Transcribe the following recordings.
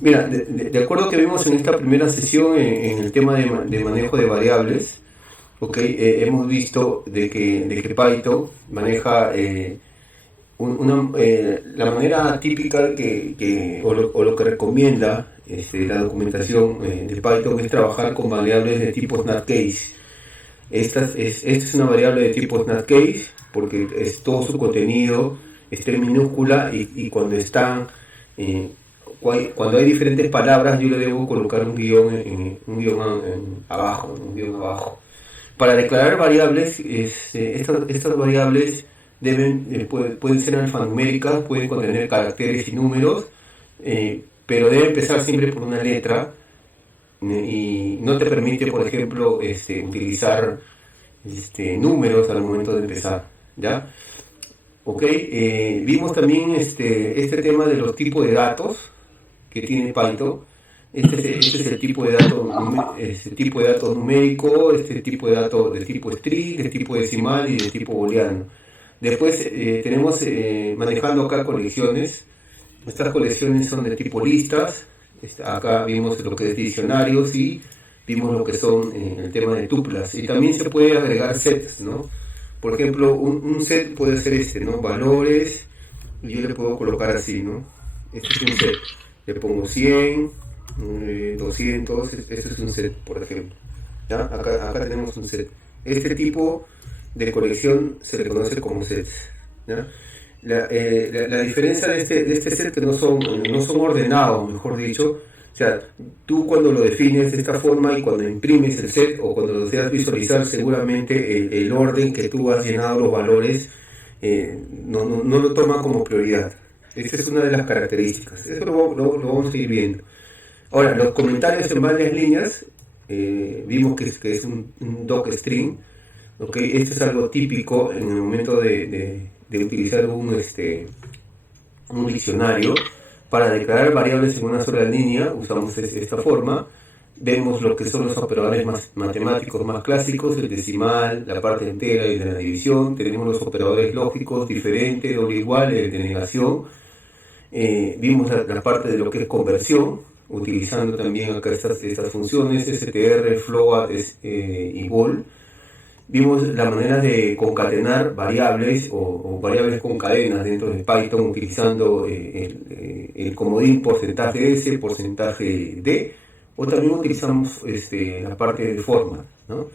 Mira, de acuerdo que vimos en esta primera sesión en el tema de manejo de variables, okay, hemos visto de que Python maneja la manera típica o lo que recomienda la documentación de Python es trabajar con variables de tipo snap case. Esta es una variable de tipo snap case porque todo su contenido está en minúscula y eh, cuando hay diferentes palabras yo le debo colocar un guión abajo. Para declarar variables, estas variables pueden ser alfanuméricas, pueden contener caracteres y números, pero debe empezar siempre por una letra y no te permite, por ejemplo, utilizar números al momento de empezar, ¿ya? Ok, vimos también este tema de los tipos de datos que tiene Python. Este es el tipo de dato numérico, este tipo de dato de tipo string, de tipo decimal y de tipo booleano. Después tenemos manejando acá colecciones. Estas colecciones son de tipo listas. Acá vimos lo que es diccionarios y vimos lo que son el tema de tuplas. Y también se puede agregar sets, ¿no? Por ejemplo, un set puede ser ¿no? Valores, y yo le puedo colocar así, ¿no? Este es un set. Le pongo 100, 200, este es un set, por ejemplo. ¿Ya? Acá tenemos un set. Este tipo de colección se le conoce como sets. ¿Ya? La diferencia de este set que no son ordenados, mejor dicho. O sea, tú cuando lo defines de esta forma y cuando imprimes el set o cuando lo deseas visualizar, seguramente el orden que tú has llenado los valores no lo toma como prioridad. Esa es una de las características. Eso lo vamos a ir viendo. Ahora, los comentarios en varias líneas, vimos que es un docstring. Okay, esto es algo típico en el momento de utilizar un diccionario. Para declarar variables en una sola línea usamos esta forma. Vemos lo que son los operadores matemáticos más clásicos, el decimal, la parte entera y de la división. Tenemos los operadores lógicos diferentes, doble igual, el de negación. Vimos la parte de lo que es conversión, utilizando también acá estas funciones, str, float y vol. Vimos la manera de concatenar variables o variables con cadenas dentro de Python utilizando el comodín porcentaje S, porcentaje D, o también utilizamos la parte de forma, ¿no?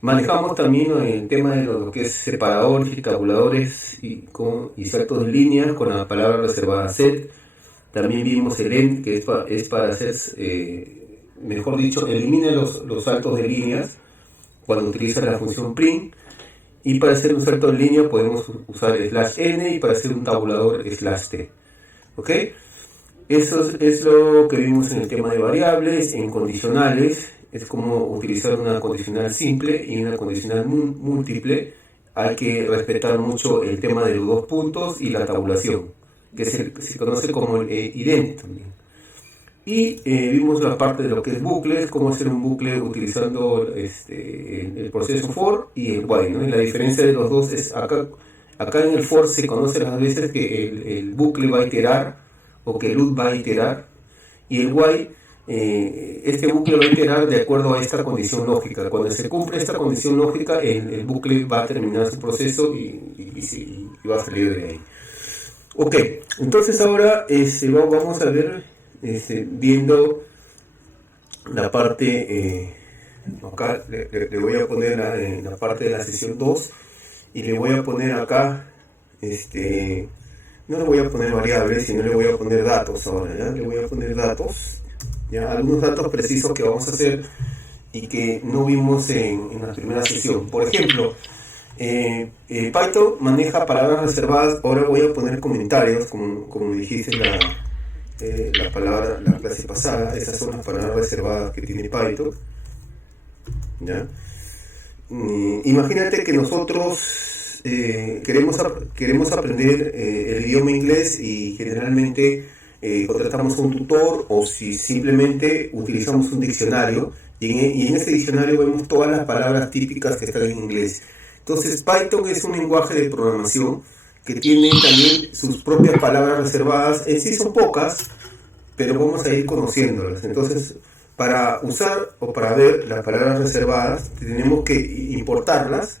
Manejamos también el tema de lo que es separadores y tabuladores y saltos de líneas con la palabra reservada set. También vimos el end, que es para hacer, mejor dicho, elimina los saltos de líneas cuando utilizas la función print, y para hacer un salto en línea podemos usar /n y para hacer un tabulador /t. ¿Ok? Eso es lo que vimos en el tema de variables. En condicionales es como utilizar una condicional simple y una condicional múltiple. Hay que respetar mucho el tema de los dos puntos y la tabulación, que se conoce como el ident también. Y vimos la parte de lo que es bucles, cómo hacer un bucle utilizando el proceso for y el while, ¿no? Y la diferencia de los dos es acá en el for se conoce las veces que el bucle va a iterar o que el loop va a iterar, y el while, este bucle va a iterar de acuerdo a esta condición lógica. Cuando se cumple esta condición lógica, el bucle va a terminar su proceso y va a salir de ahí. Ok, entonces ahora vamos a ver viendo la parte, acá le voy a poner en la parte de la sesión 2 y le voy a poner acá, no le voy a poner variables, sino le voy a poner datos ahora, ¿ya? Le voy a poner datos, ¿ya? Algunos datos precisos que vamos a hacer y que no vimos en la primera sesión. Por ejemplo, Python maneja palabras reservadas. Ahora voy a poner comentarios, como dijiste la palabra, la clase pasada. Esas son las palabras reservadas que tiene Python, ¿ya? Imagínate que nosotros queremos aprender el idioma inglés y generalmente contratamos un tutor, o si simplemente utilizamos un diccionario y en ese diccionario vemos todas las palabras típicas que están en inglés. Entonces Python es un lenguaje de programación que tiene también sus propias palabras reservadas. En sí son pocas, pero vamos a ir conociéndolas. Entonces, para usar o para ver las palabras reservadas, tenemos que importarlas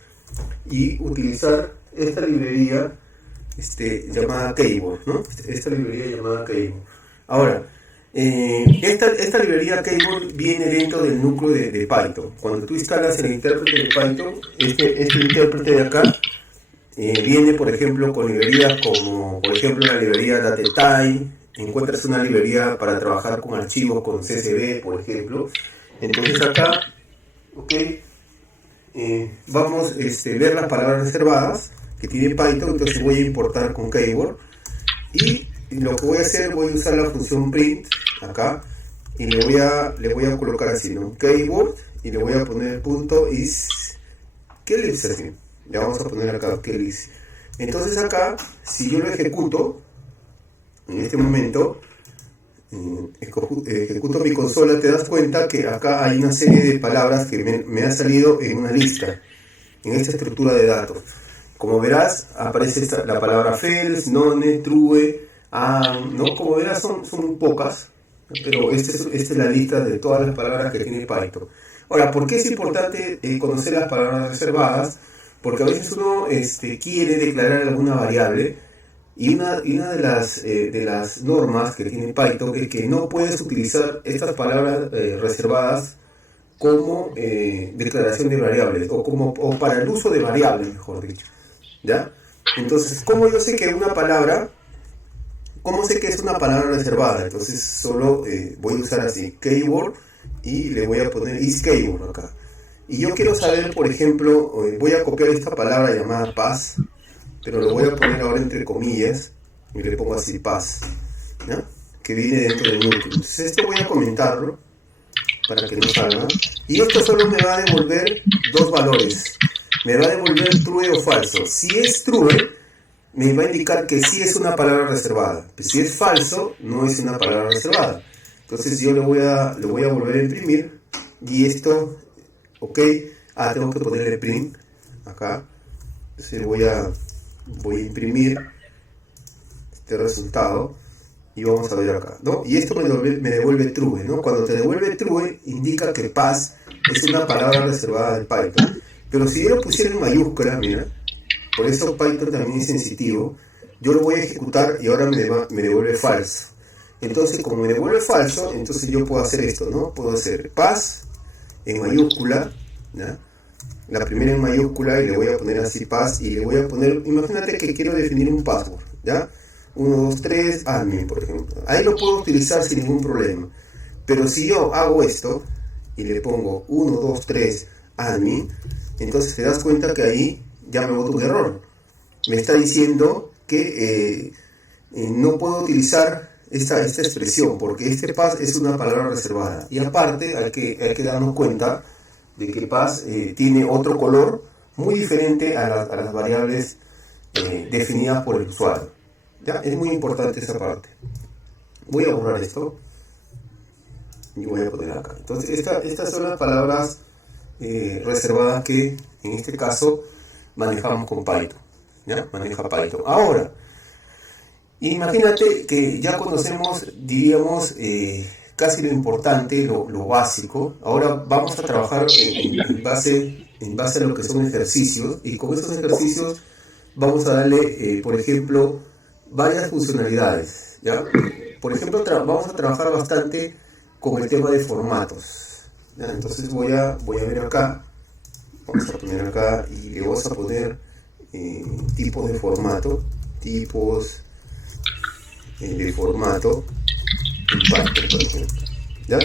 y utilizar esta librería llamada Keyboard, ¿no? Esta librería llamada Keyboard. Ahora, esta librería Keyboard viene dentro del núcleo de Python. Cuando tú instalas el intérprete de Python, este intérprete de acá viene, por ejemplo, con librerías como, por ejemplo, la librería DateType. Encuentras una librería para trabajar con archivos con CSV, por ejemplo. Entonces acá, ok, vamos a ver las palabras reservadas que tiene Python. Entonces voy a importar con Keyboard y lo que voy a hacer, voy a usar la función print acá y le voy a colocar así, ¿no? Keyboard, y le voy a poner punto is keyless, así. Le vamos a poner acá keyless. Entonces acá, si yo lo ejecuto en este momento, ejecuto mi consola, te das cuenta que acá hay una serie de palabras que me ha salido en una lista, en esta estructura de datos. Como verás, aparece la palabra false, none, true, ¿no? Como verás, son pocas, pero esta es la lista de todas las palabras que tiene Python. Ahora, ¿por qué es importante conocer las palabras reservadas? Porque a veces uno quiere declarar alguna variable y una de las normas que tiene Python es que no puedes utilizar estas palabras reservadas como declaración de variables o para el uso de variables, mejor dicho, ¿ya? Entonces, ¿cómo yo sé que una palabra, cómo sé que es una palabra reservada? Entonces solo voy a usar así Keyboard y le voy a poner is Keyboard acá. Y yo quiero saber, por ejemplo, voy a copiar esta palabra llamada paz, pero lo voy a poner ahora entre comillas y le pongo así paz, ¿ya? Que viene dentro del núcleo. Entonces esto voy a comentarlo para que no salga. Y esto solo me va a devolver dos valores. Me va a devolver true o falso. Si es true, me va a indicar que sí es una palabra reservada. Pero si es falso, no es una palabra reservada. Entonces yo lo voy a volver a imprimir. Y esto, ok. Tengo que ponerle print acá. Entonces voy a imprimir este resultado. Y vamos a ver acá, ¿no? Y esto me devuelve true, ¿no? Cuando te devuelve true, indica que paz es una palabra reservada en Python. Pero si yo lo pusiera en mayúscula, mira, por eso Python también es sensitivo, yo lo voy a ejecutar y ahora me devuelve falso. Entonces, como me devuelve falso, entonces yo puedo hacer esto, ¿no? Puedo hacer paz en mayúscula, ¿ya? La primera en mayúscula y le voy a poner así paz y le voy a poner, imagínate que quiero definir un password, ¿ya? 1, 2, 3, admin, por ejemplo. Ahí lo puedo utilizar sin ningún problema. Pero si yo hago esto y le pongo 1, 2, 3, admin, entonces te das cuenta que ahí ya me boto un error. Me está diciendo que no puedo utilizar esta expresión porque este pass es una palabra reservada. Y aparte hay que darnos cuenta de que pass tiene otro color muy diferente a las variables definidas por el usuario. ¿Ya? Es muy importante esa parte. Voy a borrar esto y voy a poner acá. Entonces estas son las palabras reservadas que en este caso manejamos con Python, ¿ya? Maneja Python. Ahora, imagínate que ya conocemos, diríamos, casi lo importante, lo básico. Ahora vamos a trabajar en base a lo que son ejercicios, y con esos ejercicios vamos a darle, por ejemplo, varias funcionalidades, ¿ya? Por ejemplo, vamos a trabajar bastante con el tema de formatos, ¿ya? Entonces voy a ver acá, vamos a poner acá y le vamos a poner tipos de formato, de formato en Python, por ejemplo, ¿ya?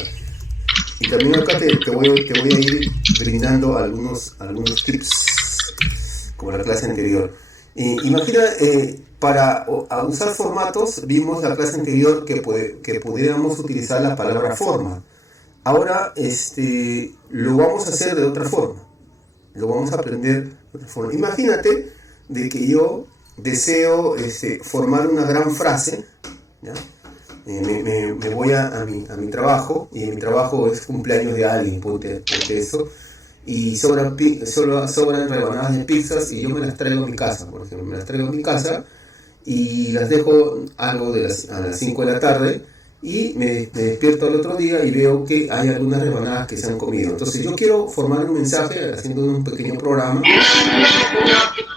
Y también acá te voy a ir brindando algunos tips como la clase anterior. Imagina, para usar formatos, vimos la clase anterior que pudiéramos utilizar la palabra forma. Ahora lo vamos a hacer de otra forma. Lo vamos a aprender de otra forma. Imagínate de que yo deseo formar una gran frase, ¿ya? Me voy a mi trabajo, y en mi trabajo es cumpleaños de alguien, ponte eso, y sobran rebanadas de pizzas y yo me las traigo a mi casa, por ejemplo, me las traigo a mi casa y las dejo a las 5 de la tarde y me despierto al otro día y veo que hay algunas rebanadas que se han comido. Entonces yo quiero formar un mensaje haciendo un pequeño programa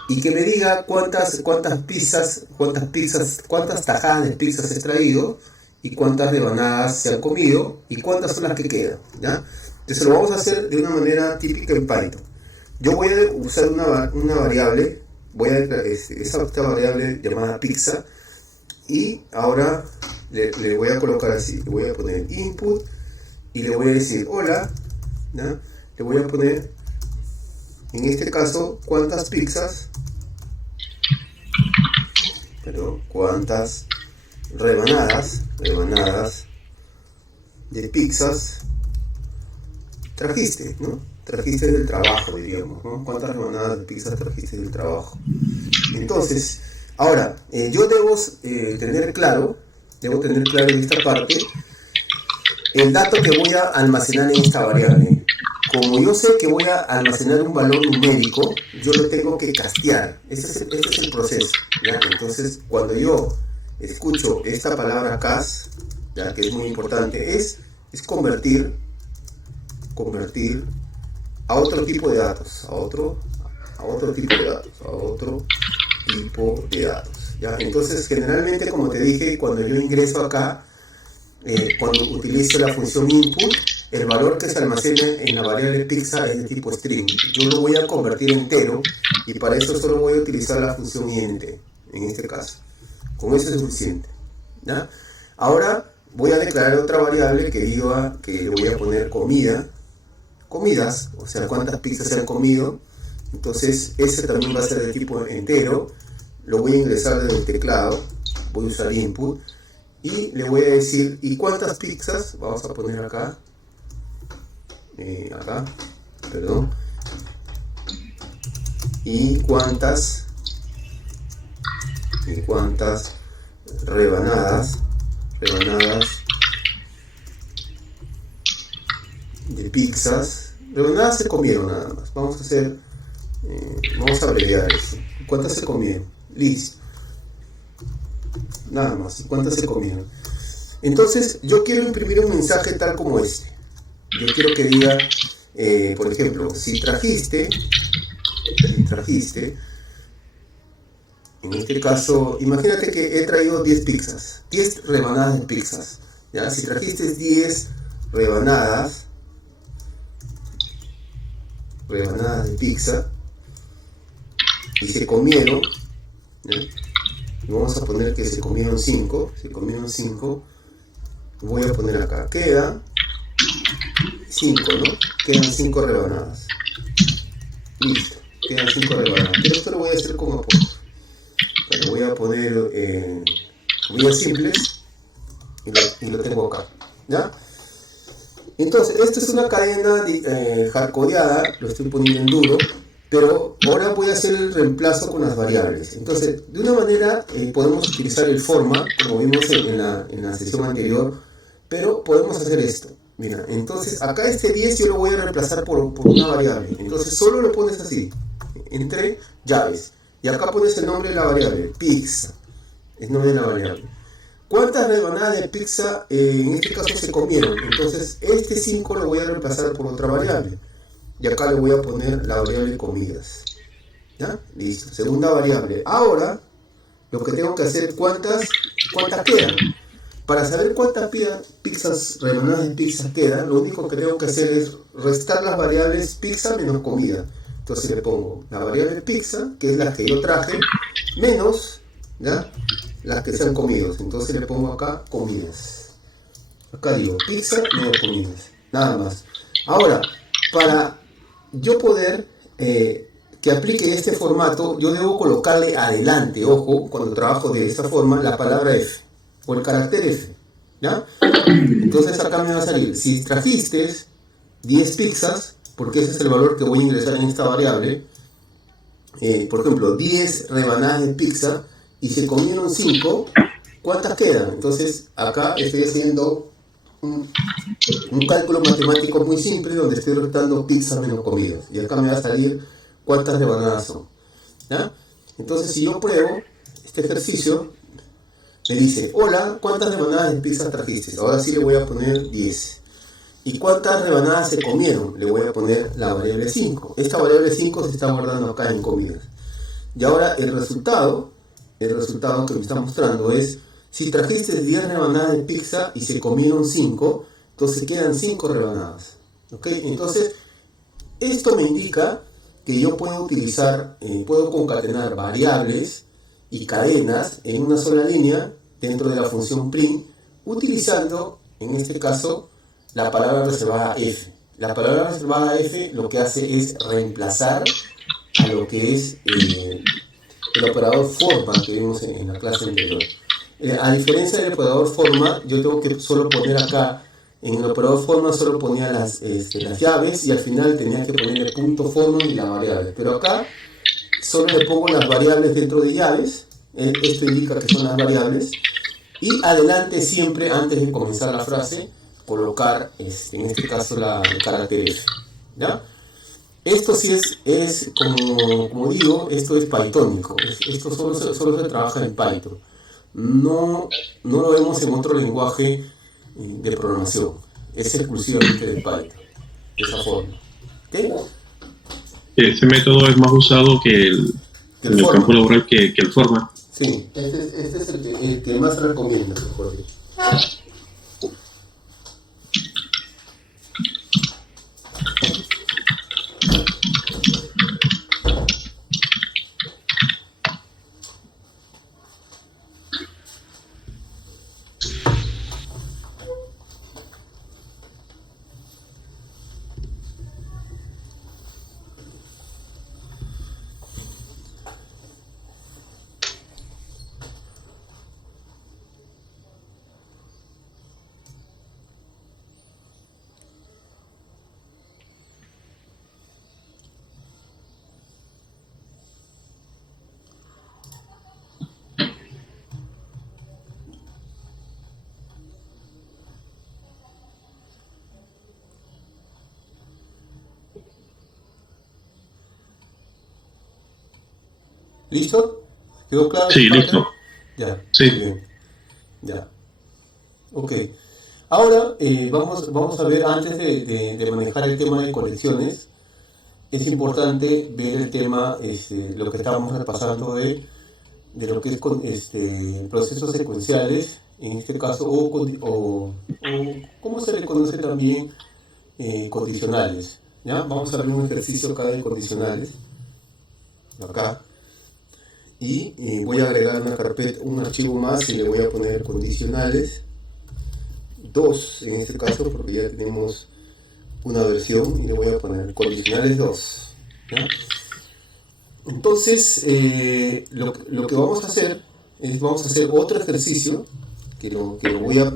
y que me diga cuántas pizzas, cuántas tajadas de pizzas he traído y cuántas rebanadas se han comido y cuántas son las que quedan, ¿ya? Entonces lo vamos a hacer de una manera típica en Python. Yo voy a usar una variable, esta variable llamada pizza, y ahora le voy a colocar así, le voy a poner input y le voy a decir hola, ¿ya? Le voy a poner, en este caso, cuántas rebanadas de pizzas trajiste, ¿no? Trajiste del trabajo, diríamos, ¿no? ¿Cuántas rebanadas de pizza trajiste del trabajo? Entonces, ahora, yo debo tener claro en esta parte el dato que voy a almacenar en esta variable. Como yo sé que voy a almacenar un valor numérico, yo lo tengo que castear. Ese es el proceso, ¿ya? Entonces, cuando yo escucho esta palabra cast, ¿ya? Que es muy importante, es convertir a otro tipo de datos, a otro tipo de datos, ¿ya? Entonces, generalmente, como te dije, cuando yo ingreso acá, cuando utilizo la función input, el valor que se almacena en la variable pizza es de tipo string. Yo lo voy a convertir entero y para eso solo voy a utilizar la función int, en este caso. Con eso es suficiente, ¿ya? Ahora voy a declarar otra variable que le voy a poner comidas, o sea, cuántas pizzas se han comido. Entonces ese también va a ser de tipo entero. Lo voy a ingresar desde el teclado, voy a usar input y le voy a decir, ¿y cuántas pizzas? Vamos a poner acá, y cuántas rebanadas de pizzas. Rebanadas se comieron nada más. Vamos a abreviar eso. ¿Cuántas se comieron? Listo. Nada más. ¿Cuántas se comieron? Entonces, yo quiero imprimir un mensaje tal como este. Yo quiero que diga, por ejemplo, si trajiste, en este caso, imagínate que he traído 10 pizzas, 10 rebanadas de pizzas, ¿ya? Si trajiste 10 rebanadas de pizza y se comieron, ¿ya? Y vamos a poner que se comieron 5, voy a poner acá, queda 5, ¿no? Quedan 5 rebanadas. Listo, quedan 5 rebanadas. Pero esto lo voy a hacer como a poco. Lo voy a poner comillas simples y lo tengo acá, ¿ya? Entonces, esto es una cadena hardcodeada, lo estoy poniendo en duro, pero ahora voy a hacer el reemplazo con las variables. Entonces, de una manera podemos utilizar el format, como vimos en la sesión anterior, pero podemos hacer esto. Mira, entonces acá este 10 yo lo voy a reemplazar por una variable. Entonces solo lo pones así, entre llaves. Y acá pones el nombre de la variable, pizza, el nombre de la variable. ¿Cuántas rebanadas de pizza en este caso se comieron? Entonces este 5 lo voy a reemplazar por otra variable. Y acá le voy a poner la variable comidas. ¿Ya? Listo, segunda variable. Ahora lo que tengo que hacer, ¿cuántas quedan? Para saber cuántas rebanadas de pizza quedan, lo único que tengo que hacer es restar las variables pizza menos comida. Entonces le pongo la variable pizza, que es la que yo traje, menos, ¿ya?, las que se han comido. Entonces le pongo acá comidas. Acá digo pizza menos comidas. Nada más. Ahora, para yo poder que aplique este formato, yo debo colocarle adelante, ojo, cuando trabajo de esta forma, la palabra F o el carácter F, ¿ya? Entonces acá me va a salir, si trajiste 10 pizzas, porque ese es el valor que voy a ingresar en esta variable, por ejemplo, 10 rebanadas de pizza y se comieron 5, ¿cuántas quedan? Entonces acá estoy haciendo un cálculo matemático muy simple donde estoy restando pizza menos comidas y acá me va a salir cuántas rebanadas son, ¿ya? Entonces si yo pruebo este ejercicio, Me dice, hola, ¿cuántas rebanadas de pizza trajiste? Ahora sí le voy a poner 10. ¿Y cuántas rebanadas se comieron? Le voy a poner la variable 5. Esta variable 5 se está guardando acá en comidas. Y ahora el resultado que me está mostrando es, si trajiste 10 rebanadas de pizza y se comieron 5, entonces quedan 5 rebanadas. ¿Ok? Entonces, esto me indica que yo puedo utilizar, puedo concatenar variables y cadenas en una sola línea dentro de la función print, utilizando, en este caso, la palabra reservada f. La palabra reservada f lo que hace es reemplazar a lo que es el operador forma que vimos en la clase anterior. A diferencia del operador forma, yo tengo que solo poner acá, en el operador forma solo ponía las llaves y al final tenía que poner el punto forma y la variable. Pero acá solo le pongo las variables dentro de llaves, esto indica que son las variables, y adelante siempre, antes de comenzar la frase, colocar, en este caso, el carácter F. ¿Ya? Esto sí es como digo, esto es pythónico. Esto solo se trabaja en Python. No, no lo vemos en otro lenguaje de programación. Es exclusivamente de Python. De esa forma. ¿Ok? Ese método es más usado en el campo laboral que el forma. Sí, este es el que más se recomienda, mejor dicho. ¿Listo? ¿Quedó claro? Sí, listo. Ya, sí. Muy bien. Ya. Ok. Ahora vamos a ver, antes de manejar el tema de colecciones, es importante ver el tema, lo que estábamos repasando de lo que es procesos secuenciales, en este caso, o ¿cómo se le conoce también? Condicionales. ¿Ya? Vamos a ver un ejercicio acá de condicionales. Acá. Y voy a agregar una carpeta, un archivo más y le voy a poner condicionales 2 en este caso, porque ya tenemos una versión y le voy a poner condicionales 2. ¿Ya? Entonces, lo que vamos a hacer es vamos a hacer otro ejercicio que lo voy a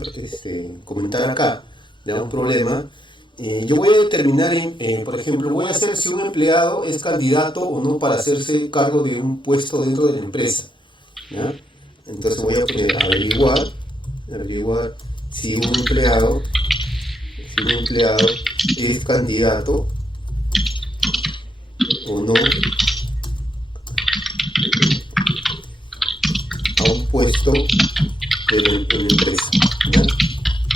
comentar acá. Le da un problema. Yo voy a determinar, por ejemplo, voy a hacer si un empleado es candidato o no para hacerse cargo de un puesto dentro de la empresa. ¿Ya? Entonces voy a poner averiguar si un empleado es candidato o no a un puesto de la empresa. ¿Ya?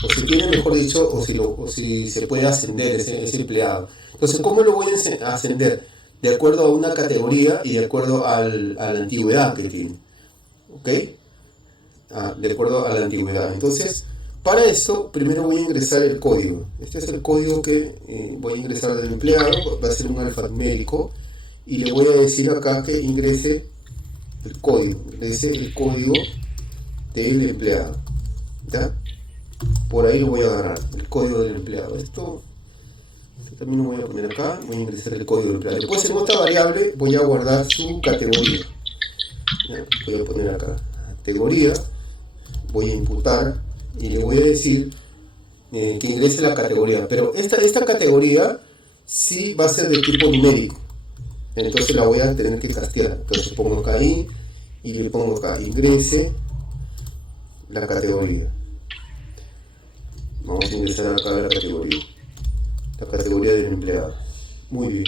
O si tiene, mejor dicho, o si se puede ascender ese empleado. Entonces, ¿cómo lo voy a ascender? De acuerdo a una categoría y de acuerdo a la antigüedad que tiene. ¿Ok? De acuerdo a la antigüedad. Entonces, para eso, primero voy a ingresar el código. Este es el código que voy a ingresar del empleado. Va a ser un alfanumérico. Y le voy a decir acá que ingrese el código. Ingrese el código del empleado. ¿Ya? Por ahí lo voy a agarrar, el código del empleado. Esto también lo voy a poner acá, voy a ingresar el código del empleado. Después en otra variable voy a guardar su categoría. ¿Ya? Voy a poner acá categoría, voy a imputar y le voy a decir que ingrese la categoría. Pero esta categoría sí va a ser de tipo numérico. Entonces la voy a tener que castear. Entonces pongo acá y le pongo acá ingrese la categoría. Vamos a ingresar acá a la categoría del empleado. Muy bien.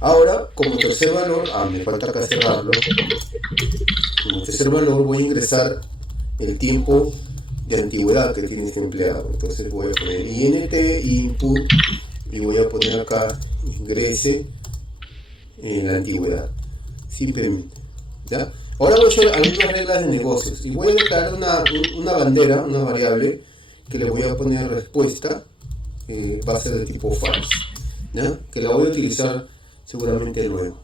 Ahora, como tercer valor, me falta acá cerrarlo. Como tercer valor voy a ingresar el tiempo de antigüedad que tiene este empleado. Entonces voy a poner int input y voy a poner acá ingrese en la antigüedad, simplemente, ¿ya? Ahora voy a hacer algunas reglas de negocios y voy a declarar una bandera, una variable que le voy a poner respuesta, va a ser de tipo false, ¿ya? Que la voy a utilizar seguramente luego,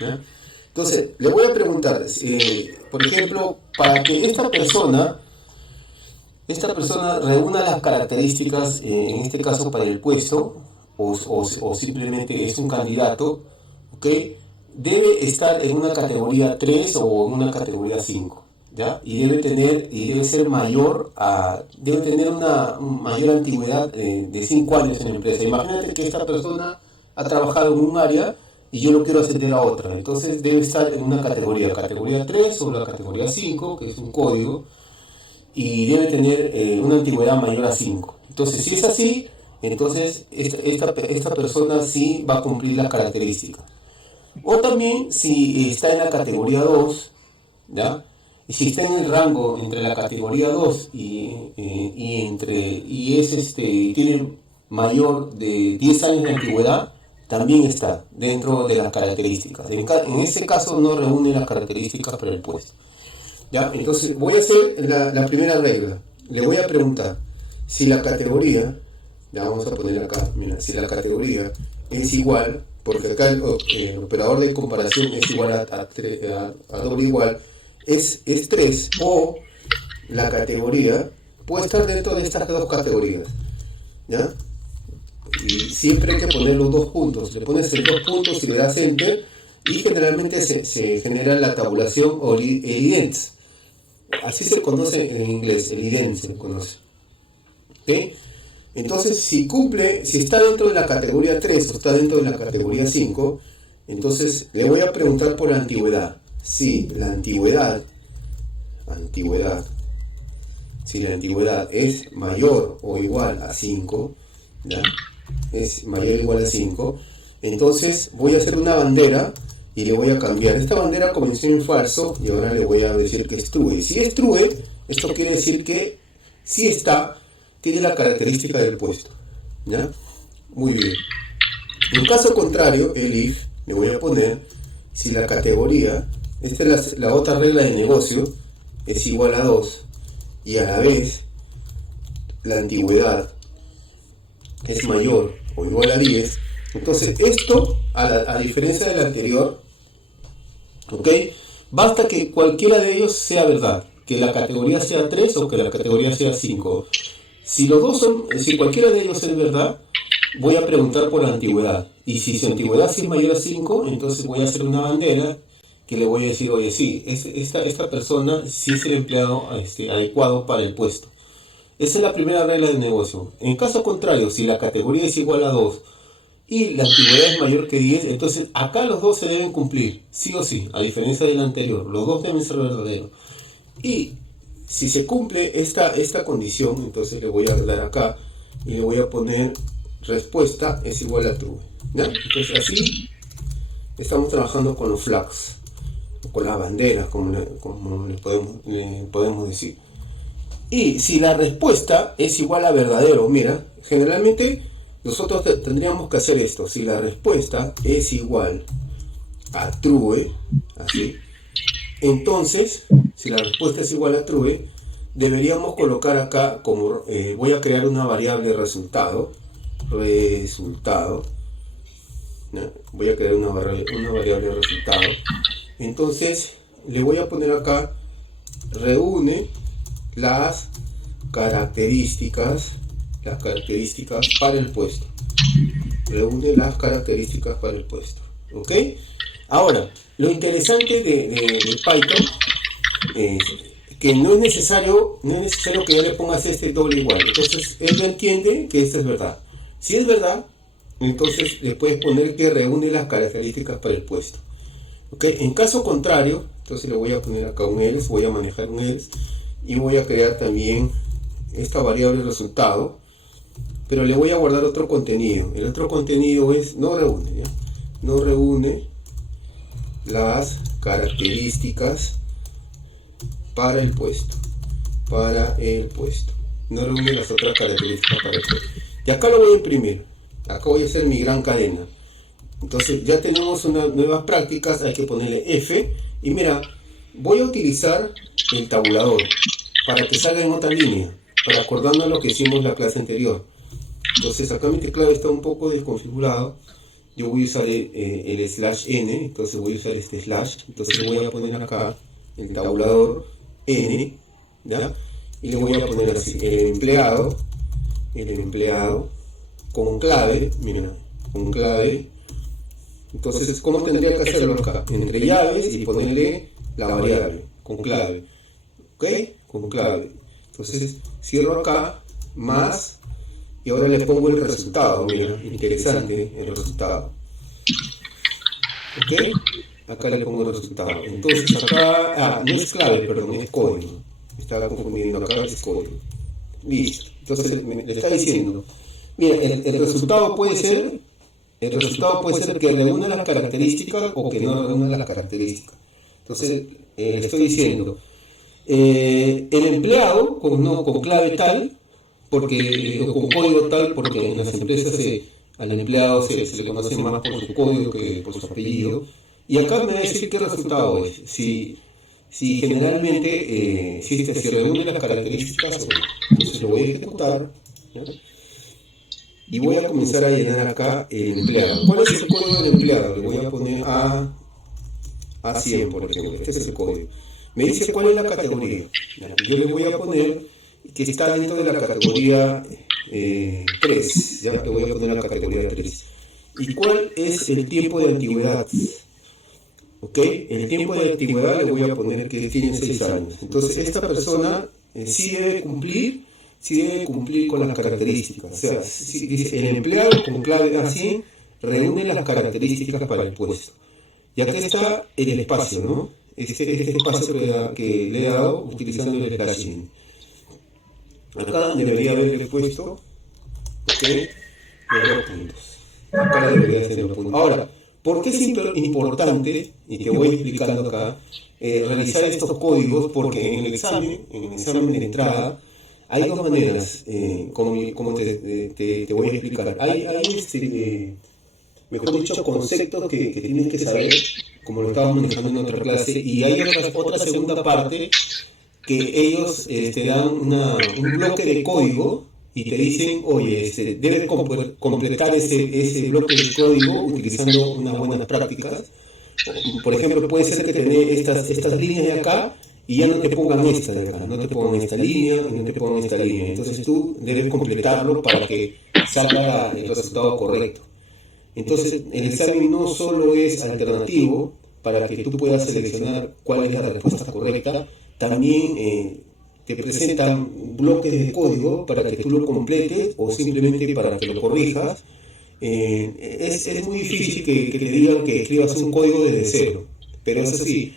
¿ya? Entonces le voy a preguntar, por ejemplo, para que esta persona reúna las características, en este caso para el puesto, o simplemente es un candidato, ¿ok? Debe estar en una categoría 3 o en una categoría 5, ¿ya? Y debe ser mayor debe tener una mayor antigüedad de 5 años en la empresa. Imagínate que esta persona ha trabajado en un área y yo lo quiero ascender a otra. Entonces debe estar en una categoría 3 o la categoría 5, que es un código, y debe tener una antigüedad mayor a 5. Entonces, si es así, entonces esta persona sí va a cumplir las características. O también si está en la categoría 2, ¿ya? Y si está en el rango entre la categoría 2 tiene mayor de 10 años de antigüedad, también está dentro de las características. En ese caso no reúne las características para el puesto, ¿ya? Entonces voy a hacer la primera regla. Le voy a preguntar si la categoría, ya vamos a poner acá, mira, si la categoría es igual, porque acá el operador de comparación es igual a doble igual, es 3, o la categoría puede estar dentro de estas dos categorías, ¿ya? Y siempre hay que poner los 2 puntos. Le pones el 2 puntos y le das enter, y generalmente se genera la tabulación o el idents. Así se conoce en inglés, el idents se conoce. ¿Okay? Entonces, si está dentro de la categoría 3 o está dentro de la categoría 5, entonces le voy a preguntar por la antigüedad. Si la antigüedad, si la antigüedad es mayor o igual a 5, ¿ya? Es mayor o igual a 5, entonces voy a hacer una bandera y le voy a cambiar. Esta bandera comenzó en falso y ahora le voy a decir que es true. Si es true, esto quiere decir que si tiene la característica del puesto, ¿ya? Muy bien. En caso contrario, el if, le voy a poner si la categoría, esta es la otra regla de negocio, es igual a 2 y a la vez la antigüedad es mayor o igual a 10, entonces esto, a diferencia del anterior, ¿ok? Basta que cualquiera de ellos sea verdad, que la categoría sea 3 o que la categoría sea 5. Si cualquiera de ellos es verdad, voy a preguntar por la antigüedad. Y si su antigüedad es mayor a 5, entonces voy a hacer una bandera que le voy a decir, oye, sí, esta persona sí es el empleado adecuado para el puesto. Esa es la primera regla del negocio. En caso contrario, si la categoría es igual a 2 y la antigüedad es mayor que 10, entonces acá los dos se deben cumplir, sí o sí, a diferencia del anterior. Los dos deben ser verdaderos. Y si se cumple esta condición, entonces le voy a dar acá y le voy a poner respuesta es igual a true, ¿ya? Entonces así estamos trabajando con los flags, o con las banderas, como le podemos decir. Y si la respuesta es igual a verdadero, mira, generalmente nosotros tendríamos que hacer esto. Si la respuesta es igual a true, así, entonces, si la respuesta es igual a true, deberíamos colocar acá como, voy a crear una variable resultado, ¿no? Voy a crear una variable resultado. Entonces, le voy a poner acá, reúne las características para el puesto. Reúne las características para el puesto. ¿Ok? Ahora, lo interesante de Python es que no es necesario que ya le pongas este doble igual. Entonces, él ya entiende que esto es verdad. Si es verdad, entonces le puedes poner que reúne las características para el puesto. ¿Ok? En caso contrario, entonces le voy a poner acá un else, voy a manejar un else y voy a crear también esta variable resultado, pero le voy a guardar otro contenido. El otro contenido es no reúne, ¿ya? No reúne las características para el puesto. para el puesto. No reúne las otras características para el puesto. Y acá lo voy a imprimir. Acá voy a hacer mi gran cadena. Entonces ya tenemos unas nuevas prácticas. Hay que ponerle F. Y mira, voy a utilizar el tabulador para que salga en otra línea, para acordarnos a lo que hicimos en la clase anterior. Entonces acá mi teclado está un poco desconfigurado. Yo voy a usar el /n, entonces voy a usar este slash. Entonces voy a poner acá el tabulador n, ¿ya? Y le voy a poner así, el empleado con clave, mira, con clave. Entonces, ¿cómo tendría que hacerlo acá? Entre llaves y ponerle la variable, con clave, ¿ok? Con clave. Entonces, cierro acá, más, y ahora le pongo el resultado, mira, interesante el resultado. ¿Ok? Acá le pongo el resultado. Entonces, acá, no es clave, perdón, es código. Me estaba confundiendo, acá es código. Listo. Entonces, le está diciendo, mira, el resultado puede ser que reúna las características o que no reúna las características. Entonces, le estoy diciendo, el empleado con clave tal, porque, o con código tal, porque en las empresas al empleado se le conoce más por su código que por su apellido. Y acá me va a decir qué resultado es. Si generalmente, si reúne las características, entonces lo voy a ejecutar, ¿no? Y voy a comenzar a llenar acá el empleado. ¿Cuál es el código del empleado? Le voy a poner A100, por ejemplo. Este es el código. Me dice cuál es la categoría. Yo le voy a poner que está dentro de la categoría 3. Ya le voy a poner la categoría 3. ¿Y cuál es el tiempo de antigüedad? ¿Ok? El tiempo de antigüedad le voy a poner que tiene 6 años. Entonces, esta persona sí debe cumplir con las características. O sea, si dice el empleado con clave así reúne las características para el puesto. Y acá está el espacio, ¿no? Este espacio que le he dado utilizando el /n. Acá debería haberle puesto, ¿ok? Los 2 puntos. Acá debería ser los puntos. Ahora, ¿por qué es importante, y te voy explicando acá, realizar estos códigos? Porque en el examen de entrada, hay 2 maneras, como te voy a explicar. Hay mejor dicho, conceptos que tienes que saber, como lo estábamos manejando en otra clase, y hay otra segunda parte que ellos te dan un bloque de código y te dicen, oye, debes completar ese bloque de código utilizando unas buenas prácticas. Por ejemplo, puede ser que tenés estas líneas de acá y ya no te pongan esta de acá, no te pongan esta línea y no te pongan esta línea. Entonces tú debes completarlo para que salga el resultado correcto. Entonces el examen no solo es alternativo para que tú puedas seleccionar cuál es la respuesta correcta, también te presentan bloques de código para que tú lo completes o simplemente para que lo corrijas. Es muy difícil que te digan que escribas un código desde cero, pero eso sí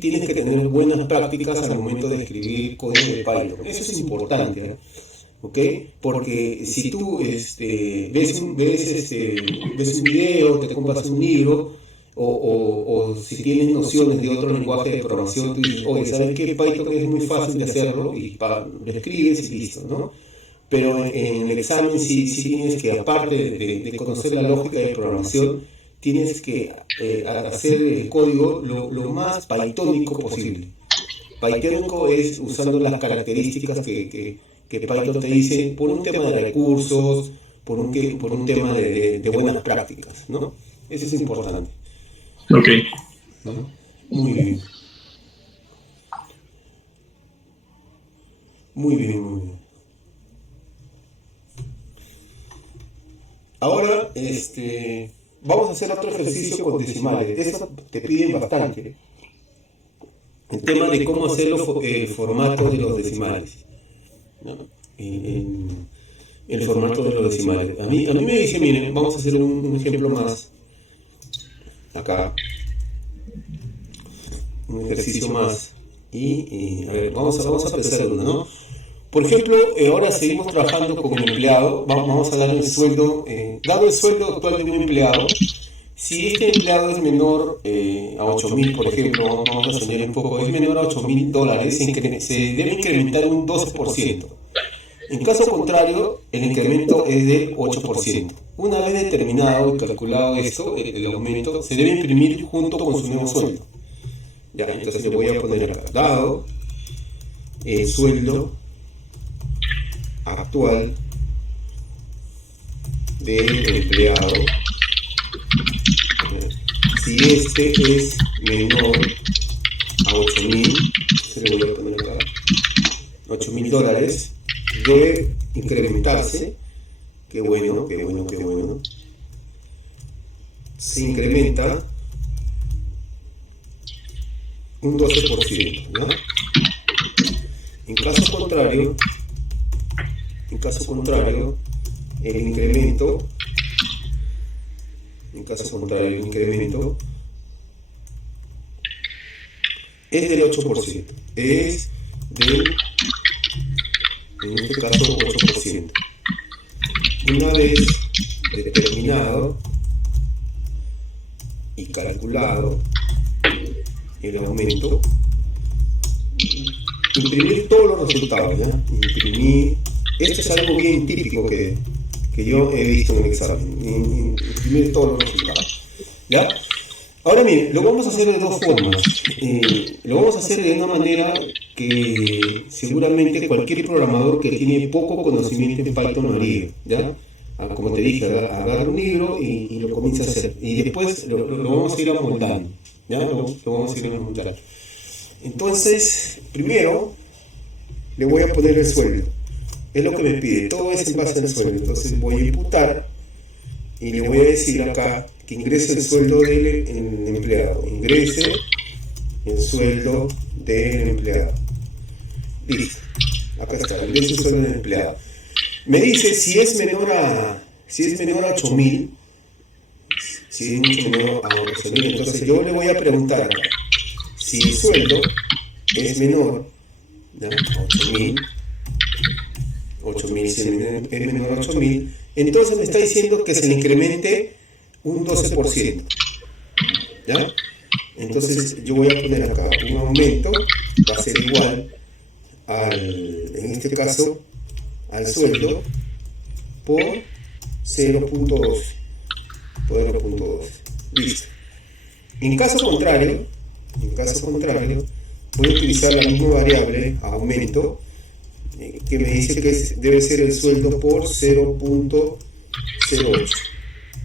tienes que tener buenas prácticas al momento de escribir código de Python. Eso es importante, ¿eh? ¿Ok? Porque si tú ves un video, te compras un libro, o si tienes nociones de otro lenguaje de programación, tú dices, oye, ¿sabes qué? Python es muy fácil de hacerlo, y lo escribes y listo, ¿no? Pero en el examen sí tienes que, aparte de conocer la lógica de programación, tienes que hacer el código lo más pythónico posible. Pythónico es usando las características que Python te dice por un tema de recursos, por un tema de buenas prácticas, ¿no? Eso es importante. Ok. ¿No? Muy bien. Muy bien, muy bien. Ahora, vamos a hacer otro ejercicio con decimales. Eso te piden bastante. El tema de cómo hacer los formatos de los decimales, ¿no? El formato de los decimales. A mí me dice, miren, vamos a hacer un ejemplo más. Acá. Un ejercicio más. Y a ver, vamos a empezar uno, ¿no? Por ejemplo, ahora seguimos trabajando con el empleado. Vamos a dar el sueldo. Dado el sueldo actual de un empleado, Si este empleado es menor a 8.000, por ejemplo, vamos a soñar un poco, es menor a $8.000, se debe incrementar un 12%. En caso contrario, el incremento es del 8%. Una vez determinado y calculado esto, el aumento se debe imprimir junto con su nuevo sueldo. Ya, entonces le voy a poner acá, dado el sueldo actual del empleado, si este es menor a 8.000, se le voy a poner acá, $8.000, debe incrementarse, qué bueno, se incrementa un 12%, ¿no? En caso contrario, el incremento es del 8%, es del, en este caso, 8%. Una vez determinado y calculado el aumento, imprimir todos los resultados, ¿ya? Esto es algo bien típico que yo he visto en el examen, imprimir todos los resultados, ¿ya? Ahora miren, lo vamos a hacer de dos formas. Lo vamos a hacer de una manera que seguramente cualquier programador que tiene poco conocimiento en Python lo haría, ¿ya? Como te dije, agarra un libro y lo comienza a hacer. Y después lo vamos a ir amoldando, ¿ya? Lo vamos a ir amoldando. Entonces, primero le voy a poner el sueldo. Es lo que me pide, todo es en base al sueldo. Entonces voy a imputar y le voy a decir acá que ingrese el sueldo del empleado. Ingrese el sueldo del empleado. Listo. Acá está, ingrese el sueldo del empleado. Me dice si es menor a 8.000, si es mucho menor a 8.000, entonces yo le voy a preguntar acá, si el sueldo es menor, ¿no?, a 8.000, si es menor a 8.000, entonces me está diciendo que se le incremente un 12%, ¿ya? Entonces yo voy a poner acá un aumento, va a ser igual en este caso, al sueldo por 0.12. Listo. En caso contrario, voy a utilizar la misma variable, aumento, que me dice que debe ser el sueldo por 0.08.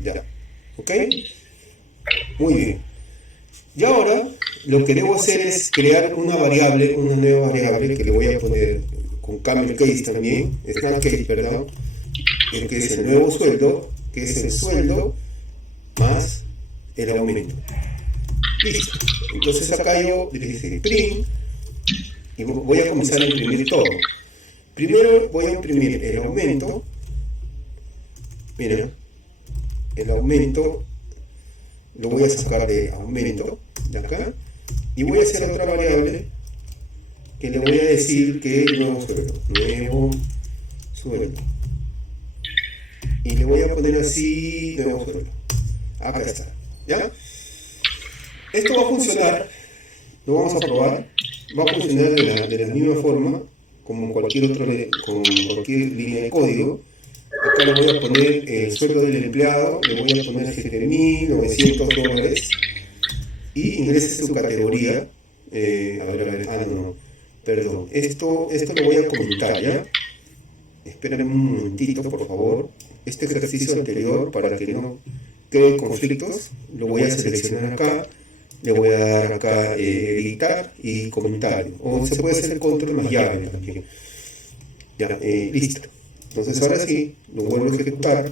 Ya. ¿Ok? Muy bien. Y ahora lo que debo hacer es crear una nueva variable que le voy a poner con camel case también, snap case, perdón, que es el nuevo sueldo, que es el sueldo más el aumento. Listo. Entonces acá yo le dice print y voy a comenzar a imprimir todo. Primero voy a imprimir el aumento. Mira, el aumento lo voy a sacar de aumento de acá y voy a hacer otra variable que le voy a decir que es nuevo sueldo, y le voy a poner así nuevo sueldo. Acá está, ¿ya? Esto va a funcionar, lo vamos a probar, va a funcionar de la misma forma como cualquier línea de código. Acá le voy a poner el sueldo del empleado, le voy a poner $7.900 y ingrese su categoría. Perdón, esto lo voy a comentar, ¿ya? Espérame un momentito, por favor. Este ejercicio anterior, para que no cree conflictos, lo voy a seleccionar acá, le voy a dar acá editar y comentario, o se puede hacer control más llave también. Ya, listo. Entonces ahora sí, lo vuelvo a ejecutar.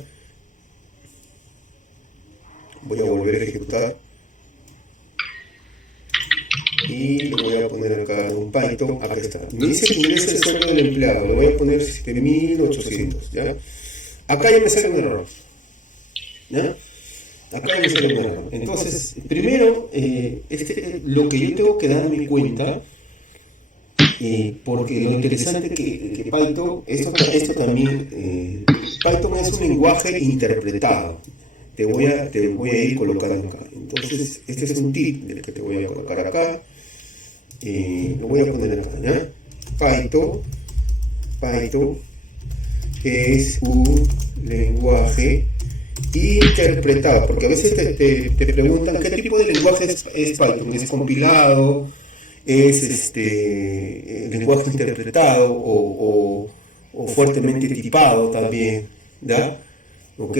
Voy a volver a ejecutar. Y le voy a poner acá un Python. Acá está. Me dice que ingrese el sueldo del empleado. Le voy a poner 7.800. ¿Ya? Acá ya me sale un error. ¿Ya? Acá ya me sale un error. Entonces, primero, lo que yo tengo que darme cuenta, porque lo interesante que Python, esto también, Python es un lenguaje interpretado. te voy a ir colocando acá. Entonces, este es un tip del que te voy a colocar acá. Lo voy a poner acá, ¿ya? Python es un lenguaje interpretado, porque a veces te preguntan qué tipo de lenguaje es Python. ¿Es compilado? ¿Es lenguaje interpretado o fuertemente tipado también? ¿Ya? ¿Ok?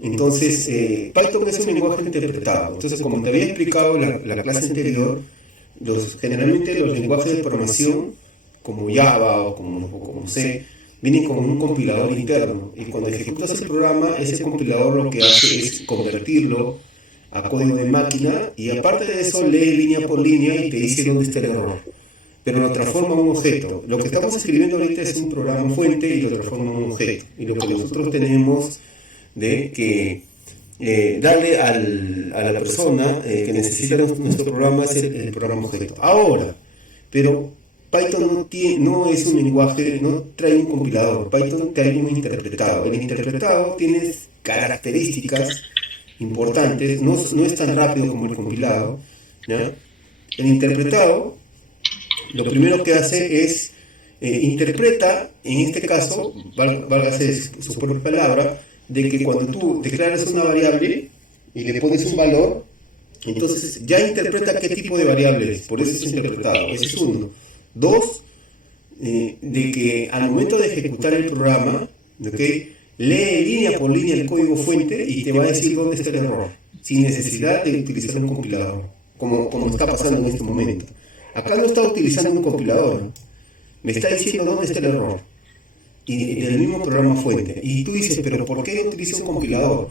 Entonces, Python es un lenguaje interpretado. Entonces, como te había explicado en la clase anterior, generalmente los lenguajes de programación, como Java o como C, vienen con un compilador interno. Y cuando ejecutas el programa, ese compilador lo que hace es convertirlo a código de máquina y aparte de eso lee línea por línea y te dice dónde está el error. Pero lo transforma en un objeto. Lo que estamos escribiendo ahorita es un programa fuente y lo transforma en un objeto. Y lo que nosotros tenemos de que darle a la persona que necesita nuestro programa es el programa objeto. Ahora, pero Python no es un lenguaje, no trae un compilador. Python trae un interpretado. El interpretado tiene características importantes, no es tan rápido como el compilado, ¿ya? El interpretado lo primero que hace es interpreta, en este caso, válgase su propia palabra, de que cuando tú declaras una variable y le pones un valor, entonces ya interpreta qué tipo de variable es, por eso es interpretado. Ese es uno. Dos, de que al momento de ejecutar el programa, ¿okay?, lee línea por línea el código fuente y te va a decir dónde está el error, sin necesidad de utilizar un compilador, como está pasando en este momento. Acá no está utilizando un compilador, ¿no? Me está diciendo dónde está el error, y del mismo programa fuente. Y tú dices, pero ¿por qué no utiliza un compilador?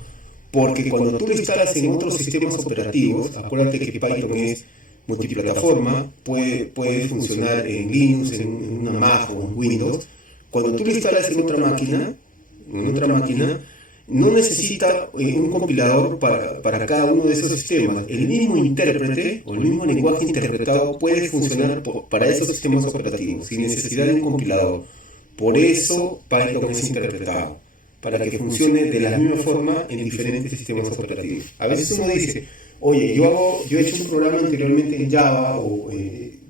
Porque cuando tú lo instalas en otros sistemas operativos, acuérdate que Python es multiplataforma, puede funcionar en Linux, en una Mac o en Windows. Cuando tú lo instalas en otra máquina, no necesita un compilador para cada uno de esos sistemas. El mismo intérprete o el mismo lenguaje interpretado puede funcionar para esos sistemas operativos sin necesidad de un compilador. Por eso Python es interpretado, para que funcione de la misma forma en diferentes sistemas operativos. A veces uno dice, oye, yo he hecho un programa anteriormente en Java, o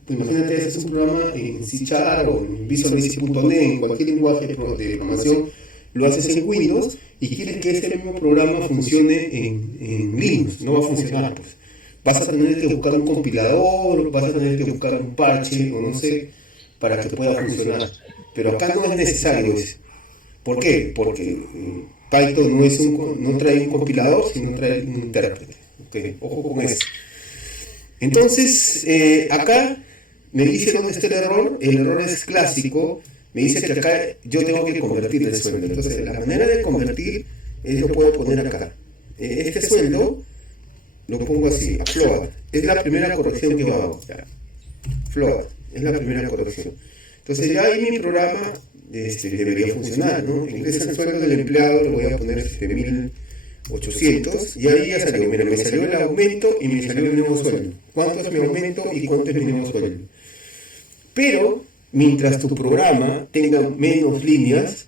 imagínate, haces un programa en C# o en Visual Basic.net, en cualquier lenguaje de programación, lo haces en Windows y quieres que ese mismo programa funcione en Linux. No va a funcionar, pues. Vas a tener que buscar un compilador, vas a tener que buscar un parche, o no sé, para que pueda funcionar. Pero acá no es necesario eso. ¿Por qué? Porque Python no trae un compilador, sino trae un intérprete. Okay, ojo con eso. Entonces, acá me dice dónde está el error. El error es clásico. Me dice que acá yo tengo que convertir el sueldo. Entonces, la manera de convertir lo puedo poner acá. Este sueldo lo pongo así, a float. Es la primera corrección que hago. Float, es la primera corrección. Entonces, ya ahí mi programa debería funcionar, ¿no? Ingresa el sueldo del empleado, lo voy a poner 7.800, y ahí ya salió. Mira, me salió el aumento y me salió el nuevo sueldo. ¿Cuánto es mi aumento y cuánto es mi nuevo sueldo? Pero mientras tu programa tenga menos líneas,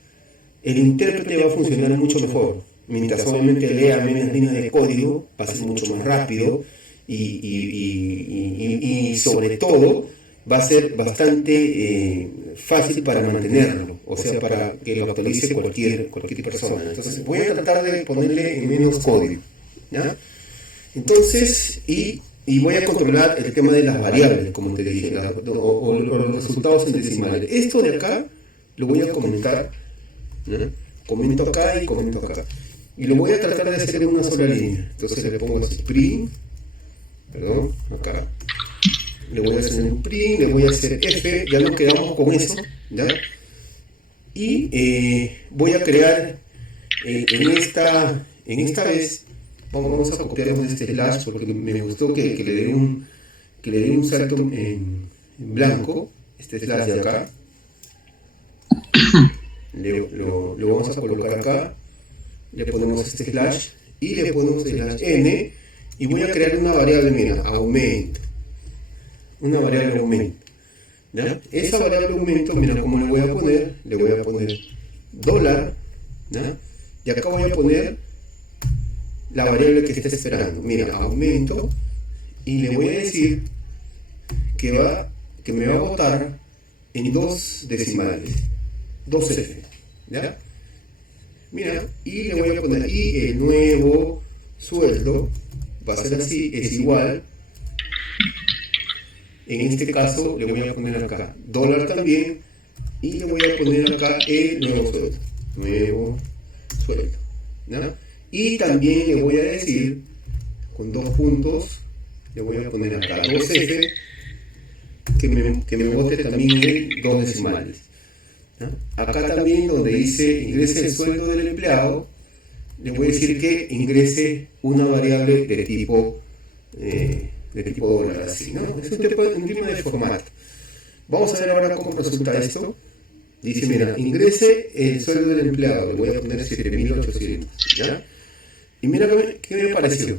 el intérprete va a funcionar mucho mejor. Mientras obviamente lea menos líneas de código, va a ser mucho más rápido y sobre todo va a ser bastante fácil para mantenerlo, o sea, para que lo actualice cualquier persona. Entonces voy a tratar de ponerle en menos código, ¿ya? Entonces, y voy a controlar el tema de las variables, como te dije, o los resultados en decimales. Esto de acá lo voy a comentar, ¿no? Comento acá y comento acá. Y lo voy a tratar de hacer en una sola línea. Entonces le pongo print, acá. Le voy a hacer un print, le voy a hacer F, ya nos quedamos con eso, ¿ya? Y voy a crear en esta vez, vamos a copiarnos este slash porque me gustó que le dé un salto en blanco, este slash de acá. Lo vamos a colocar acá, le ponemos este slash y le ponemos slash n y voy a crear una variable, mira, aumento. Una variable aumento, ¿ya? Esa variable aumento, mira cómo le voy a poner $, ¿ya? Y acá voy a poner la variable que está esperando. Mira, aumento y le voy a decir que me va a botar en 2 decimales, 2F, ¿ya? Mira, y le voy a poner, y el nuevo sueldo va a ser así, es igual, en este caso le voy a poner acá dólar también, y le voy a poner acá el nuevo sueldo, ¿no? Y también le voy a decir, con 2 puntos, le voy a poner acá 2F, que me bote también en 2 decimales, ¿no? Acá también donde dice ingrese el sueldo del empleado, le voy a decir que ingrese una variable de tipo dólar, así, ¿no? Es un tema de formato. Vamos a ver ahora cómo resulta esto. Dice, mira, ingrese el sueldo del empleado, le voy a poner 7.800, ¿ya? Y mira qué me pareció,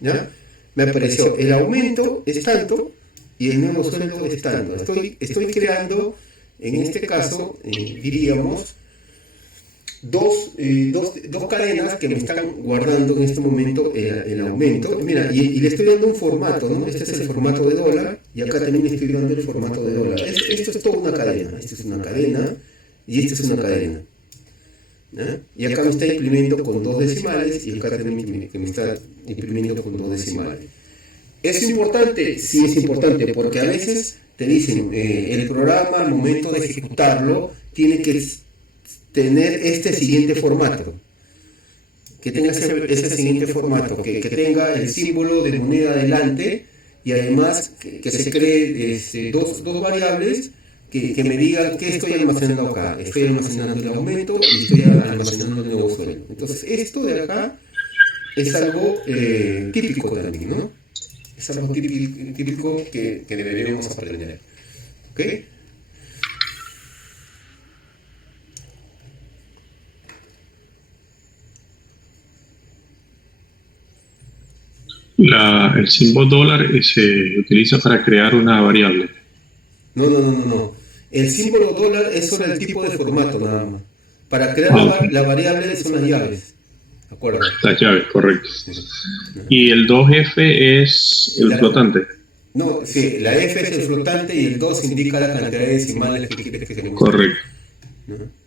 ¿ya? Me apareció el aumento es tanto y el nuevo sueldo es tanto. Estoy creando, en este caso, diríamos, dos cadenas que me están guardando en este momento el aumento. Mira, y le estoy dando un formato, ¿no? Este es el formato de dólar y acá también le estoy dando el formato de dólar. Esto es toda una cadena. Esta es una cadena y esta es una cadena, ¿no? Y acá me está imprimiendo con 2 decimales y acá también me está imprimiendo con 2 decimales. ¿Es importante? Sí, es importante, porque a veces te dicen el programa al momento de ejecutarlo tiene que tener este siguiente formato, que tenga ese siguiente formato, que tenga el símbolo de moneda adelante y además que se cree dos variables que me digan qué estoy almacenando acá. Estoy almacenando el aumento y estoy almacenando el nuevo sueldo. Entonces esto de acá es algo típico también, ¿no? Es algo típico que deberíamos aprender. ¿Ok? El símbolo dólar se utiliza para crear una variable. No. El símbolo dólar es solo el tipo de formato nada más. Para crear la variable son las llaves. ¿De acuerdo? Las llaves, correcto. Y el 2F es el flotante. No, sí, la F es el flotante y el 2 indica la cantidad de decimales que quieres que se le muestre. Correcto. ¿No?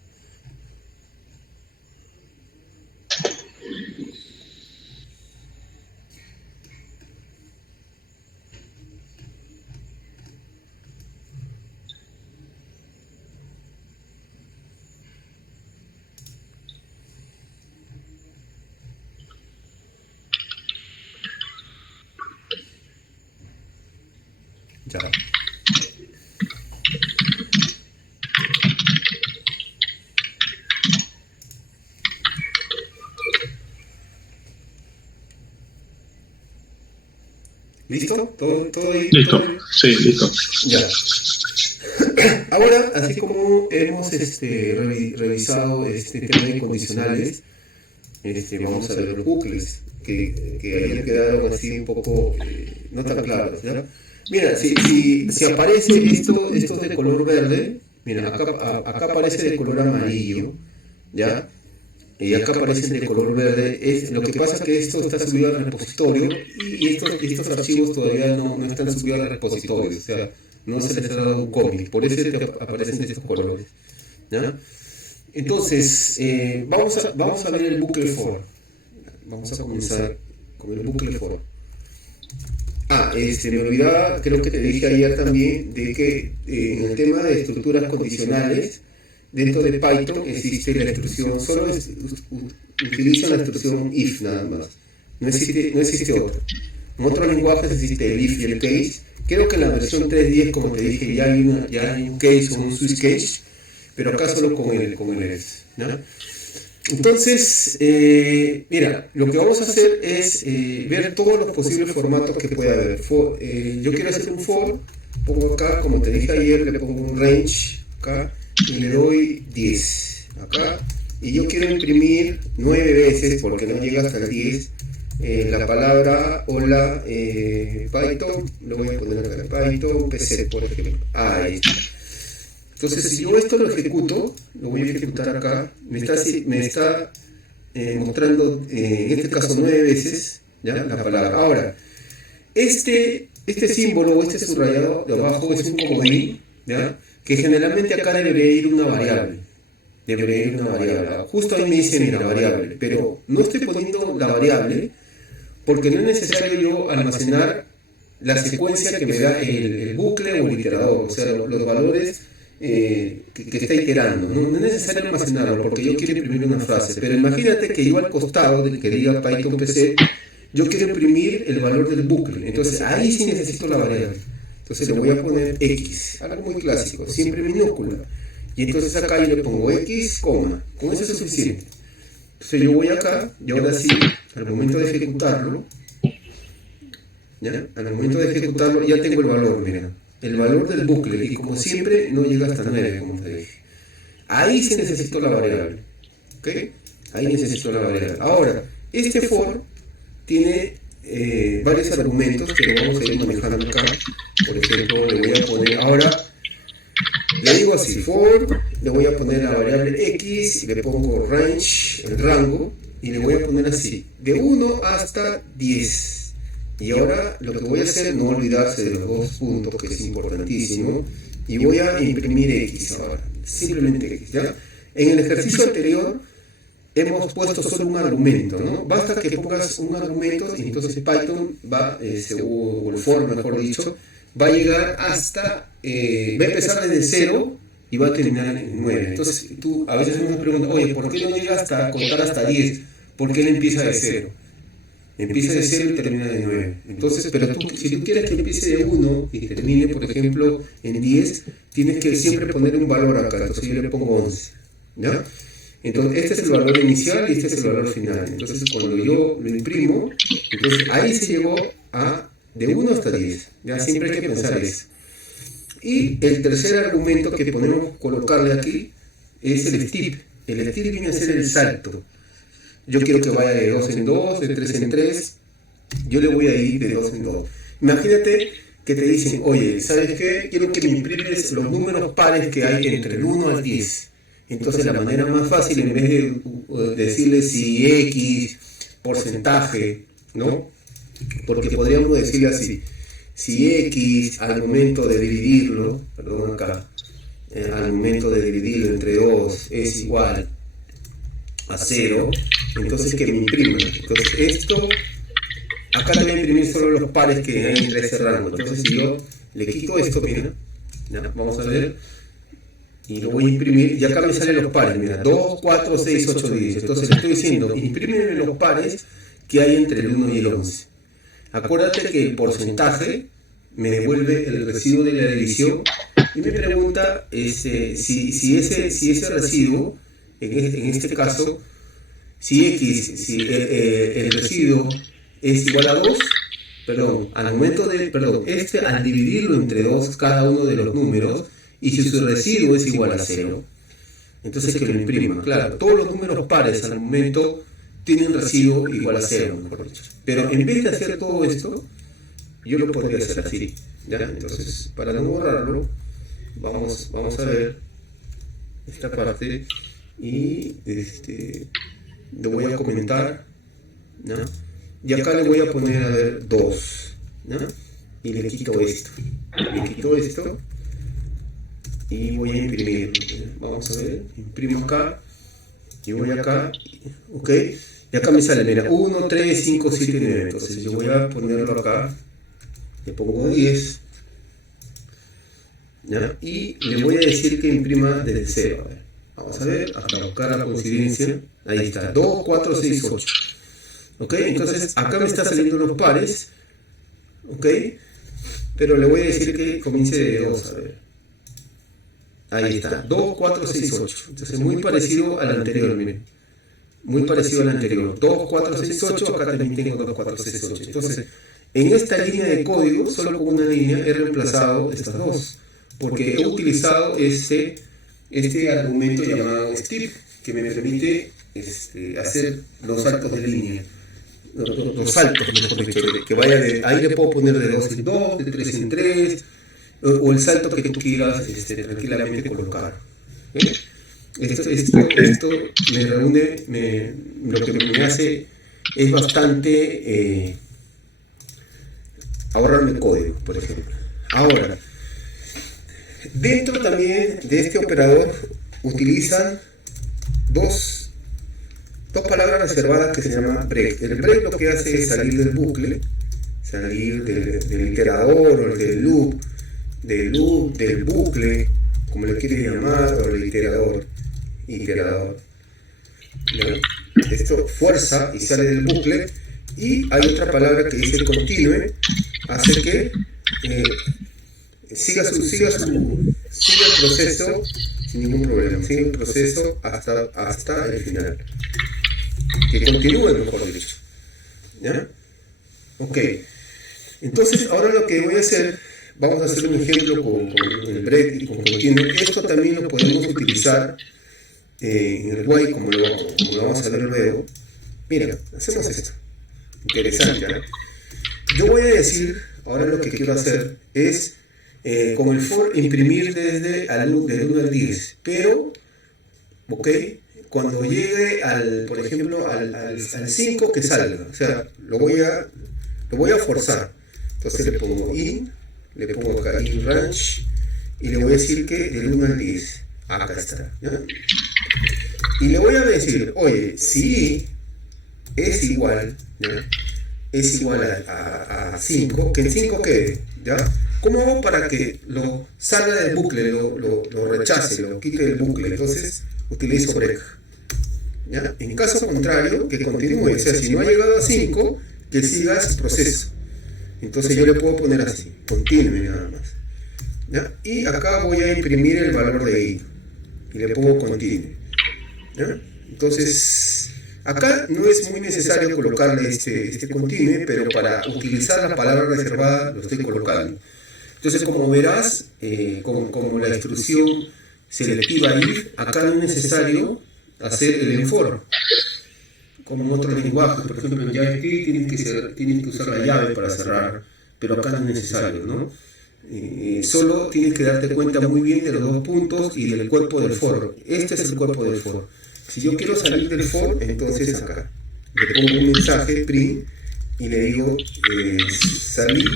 Ya. ¿Listo? ¿Todo ahí? Listo. ¿Todo ahí? Sí, listo. Ya. Ahora, así como hemos revisado este tema de condicionales, vamos a ver los bucles que ayer quedaron así un poco no tan claros, ¿ya? Mira, si aparece esto de color verde, mira, acá aparece de color amarillo, ¿ya? Y acá aparecen de color verde. Lo que pasa es que esto está subido al repositorio y estos archivos todavía no están subidos al repositorio, o sea, no se les ha dado un cómic, por eso te aparecen de estos colores, ¿ya? Entonces, vamos a ver el bucle for. Vamos a comenzar con el bucle for. Me olvidaba, creo que te dije ayer también, de que en el tema de estructuras condicionales, dentro de Python existe la instrucción, solo utiliza la instrucción if nada más, no existe otra. En otros lenguajes existe el if y el case. Creo que en la versión 3.10, como te dije, ya hay un case o un switch case, pero acá solo con el else, ¿no? Entonces, mira, lo que vamos a hacer es ver todos los posibles formatos que pueda haber. Yo quiero hacer un for, pongo acá, como te dije ayer, le pongo un range acá y le doy 10 acá, y yo quiero imprimir 9 veces porque no llega hasta el 10 la palabra hola Python. Lo voy a poner acá, Python PC, por ejemplo. Ahí está. Entonces, si yo esto lo ejecuto, lo voy a ejecutar acá, me está mostrando, en este caso 9 veces, ¿ya? La palabra. Ahora, este símbolo o este subrayado de abajo es un comodín, ¿ya? Que generalmente acá debería ir una variable. Debería ir una variable. Justo ahí me dice, mira, variable. Pero no estoy poniendo la variable porque no es necesario yo almacenar la secuencia que me da el bucle o el iterador, o sea, los valores que está iterando. No es necesario almacenarlo porque yo quiero imprimir una frase. Pero imagínate que yo al costado del que diga Python PC, yo quiero imprimir el valor del bucle. Entonces ahí sí necesito la variable. Entonces le voy a poner X, algo muy clásico, siempre minúscula. Y entonces acá yo le pongo X, coma. Con eso es suficiente. Entonces yo voy acá, y ahora sí, al momento de ejecutarlo, ¿ya? Al momento de ejecutarlo ya tengo el valor, mira. El valor del bucle, y como siempre no llega hasta 9, como te dije. Ahí sí necesito la variable. ¿Ok? Ahí necesito la variable. Ahora, este for tiene varios argumentos que lo vamos a ir manejando acá. Por ejemplo, le voy a poner ahora, le digo así, for, le voy a poner la variable x, le pongo range, el rango, y le voy a poner así, de 1 hasta 10. Y ahora lo que voy a hacer, no olvidarse de los dos puntos, que es importantísimo, y voy a imprimir x ahora, simplemente x, ¿ya? En el ejercicio anterior hemos puesto solo un argumento, ¿no? Basta que pongas un argumento y entonces Python va, o el for, mejor dicho, va a llegar hasta, va a empezar desde 0 y va a terminar en 9. Entonces tú a veces uno pregunta, oye, ¿por qué no llega hasta contar hasta 10? ¿Por qué él empieza de 0? Empieza de 0 y termina de 9. Entonces, pero tú, si tú quieres que empiece de 1 y termine, por ejemplo, en 10, tienes que siempre poner un valor acá. Entonces yo le pongo 11, ¿ya? Entonces este es el valor inicial y este es el valor final. Entonces cuando yo lo imprimo, entonces ahí se llegó a de 1 hasta 10. Ya siempre hay que pensar eso. Y el tercer argumento que podemos colocarle aquí es el step. El step viene a ser el salto. Yo quiero que vaya de 2 en 2, de 3 en 3. Yo le voy a ir de 2 en 2. Imagínate que te dicen, oye, ¿sabes qué? Quiero que me imprimes los números pares que hay entre el 1 al 10. Entonces la manera más fácil, en vez de decirle si X, porcentaje, ¿no? Porque podríamos decirle así, si X al momento de dividirlo, perdón acá, al momento de dividirlo entre 2 es igual a 0, entonces que me imprima. Entonces esto, acá te voy a imprimir solo los pares que hay entre ese rango. Entonces si yo le quito esto, mira, ¿ya? Vamos a ver, y lo voy a imprimir, y acá me salen los pares, mira, 2, 4, 6, 8, 10. Entonces le estoy diciendo, imprímeme los pares que hay entre el 1 y el 11. Acuérdate que el porcentaje me devuelve el residuo de la división y me pregunta si ese residuo, en este caso, si X, si el residuo es igual a 2, al dividirlo entre 2 cada uno de los números, y si su residuo es igual a 0, entonces que lo imprima. Claro, todos los números pares al momento tienen residuo igual a 0, mejor dicho. Pero en vez de hacer todo esto, yo lo podría hacer así, ¿ya? Entonces, para no borrarlo, vamos a ver esta parte y lo voy a comentar, ¿no? Y acá le voy a poner, a ver, 2, ¿no? Y le quito esto y voy a imprimir. Vamos a ver, imprimo acá y voy acá, ok, y acá me sale, mira, 1, 3, 5, 7, 9. Entonces yo voy a ponerlo acá, le pongo 10, ¿ya? Y le voy a decir que imprima desde 0. A ver, vamos a ver, hasta buscar la coincidencia. Ahí está, 2, 4, 6, 8. Ok, entonces acá me están saliendo los pares, ok, pero le voy a decir que comience de 2. A ver, ahí está, 2, 4, 6, 8. Entonces muy parecido al anterior, miren. Muy parecido al anterior. 2, 4, 6, 8. Acá también tengo 2, 4, 6, 8. Entonces, en esta línea de código, solo con una línea, he reemplazado estas dos. Porque he utilizado este argumento llamado step, que me permite hacer los saltos de línea. Los saltos, mejor dicho, que vaya de. Ahí le puedo poner de 2 en 2, de 3 en 3, o el salto que tú quieras tranquilamente colocar. ¿Okay? Esto me reúne, lo que me hace es bastante ahorrarme código, por ejemplo. Ahora, dentro también de este operador utilizan dos palabras reservadas que se llaman break. El break lo que hace es salir del bucle, salir del iterador o del loop, del bucle, como le quieres llamar, o del iterador. ¿No? Esto fuerza y sale del bucle. Y hay otra palabra que dice continue, hace que siga el proceso sin ningún problema, sigue el proceso hasta el final, que continúe, mejor dicho. ¿Ya? Ok, entonces ahora lo que voy a hacer, vamos a hacer un ejemplo con el break y con continue. Esto también lo podemos utilizar en el while, como lo vamos a ver luego. Mira, hacemos esto, interesante, ¿no? Yo voy a decir, ahora lo que quiero hacer es con el for imprimir del 1 al 10, pero, ok, cuando llegue por ejemplo, al 5 que salga, o sea, lo voy a forzar. Entonces le pongo in, le pongo acá in range, y le voy a decir que del 1 al 10, acá está, ¿ya? Y le voy a decir, oye, si es igual, ¿ya? Es igual a 5, que el 5 quede, ¿ya? ¿Cómo hago para que lo salga del bucle, lo rechace, lo quite del bucle? Entonces utilizo break, ¿ya? En caso contrario, que continúe, o sea, si no ha llegado a 5, que siga su proceso. Entonces yo le puedo poner así, continue nada más, ¿ya? Y acá voy a imprimir el valor de i y le pongo continue, ¿ya? Entonces acá no es muy necesario colocarle este continue, pero para utilizar la palabra reservada lo estoy colocando. Entonces, como verás, como la instrucción selectiva if, acá no es necesario hacer el enfor. Como en otros lenguajes, por ejemplo en JavaScript tienes que usar la llave para cerrar, pero acá no es necesario, ¿no? Solo tienes que darte cuenta muy bien de los dos puntos y del cuerpo del for. Este es el cuerpo del for. Si yo quiero salir del for, entonces acá le pongo un mensaje print y le digo salir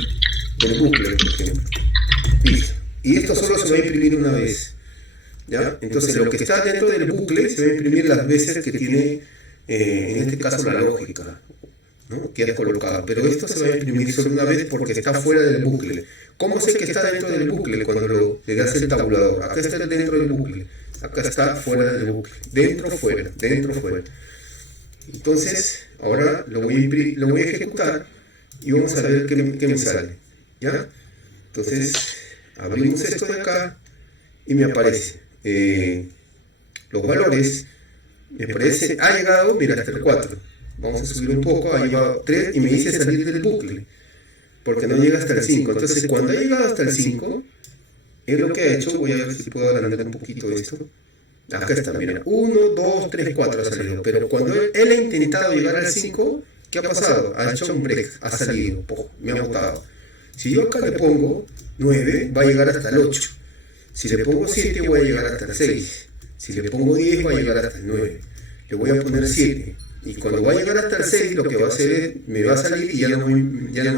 del bucle, por ejemplo. Listo. Y esto solo se va a imprimir una vez, ¿ya? Entonces lo que está dentro del bucle se va a imprimir las veces que tiene, en este caso, la lógica, ¿no? Que has colocado. Pero esto se va a imprimir solo una vez porque está fuera del bucle. ¿Cómo sé que está dentro del bucle cuando le das el tabulador? Acá está dentro del bucle. Acá está fuera del bucle. Dentro, fuera. Dentro, fuera. Entonces, ahora lo voy a ejecutar y vamos a ver qué me sale, ¿ya? Entonces, abrimos esto de acá y me aparece los valores. Me parece, ha llegado, mira, hasta el 4. Vamos a subir un poco, ahí va 3 y me dice salir del bucle, porque no llega hasta el 5. Entonces, cuando ha llegado hasta el 5, es lo que ha hecho. Voy a ver si puedo adelantar un poquito esto. Acá está, mira, 1, 2, 3, 4 ha salido. Pero cuando él ha intentado llegar al 5, ¿qué ha pasado? Ha hecho un break, ha salido, me ha botado. Si yo acá le pongo 9, va a llegar hasta el 8. Si le pongo 7, voy a llegar hasta el 6. Si le pongo 10, va a llegar hasta el 9. Le voy a poner 7. Y cuando va a llegar hasta el 6, lo que va a hacer es, me va a salir y ya no voy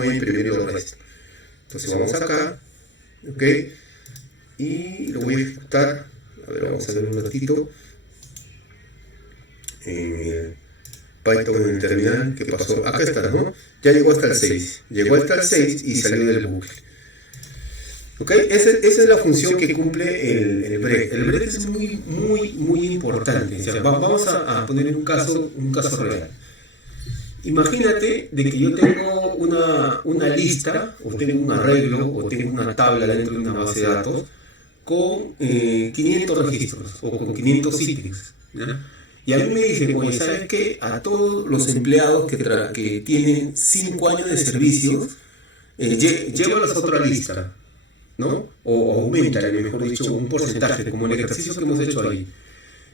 a imprimir los restos. Entonces vamos acá, ¿ok? Y lo voy a ejecutar. A ver, vamos a ver un ratito. Python en el terminal, ¿qué pasó? Acá está, ¿no? Ya llegó hasta el 6. Llegó hasta el 6 y salió del bucle. ¿Ok? Esa es la función que cumple el break. El break es muy, muy, muy importante. O sea, vamos a poner un caso real. Imagínate de que yo tengo una lista, o tengo un arreglo, o tengo una tabla dentro de una base de datos con 500 registros o con 500 ítems, ¿ya? Y a mí me dicen, oye, ¿sabes qué? A todos los empleados que tienen 5 años de servicios, llévalos a otra lista, ¿no? O aumentale, mejor dicho, un porcentaje, como el ejercicio que hemos hecho ahí.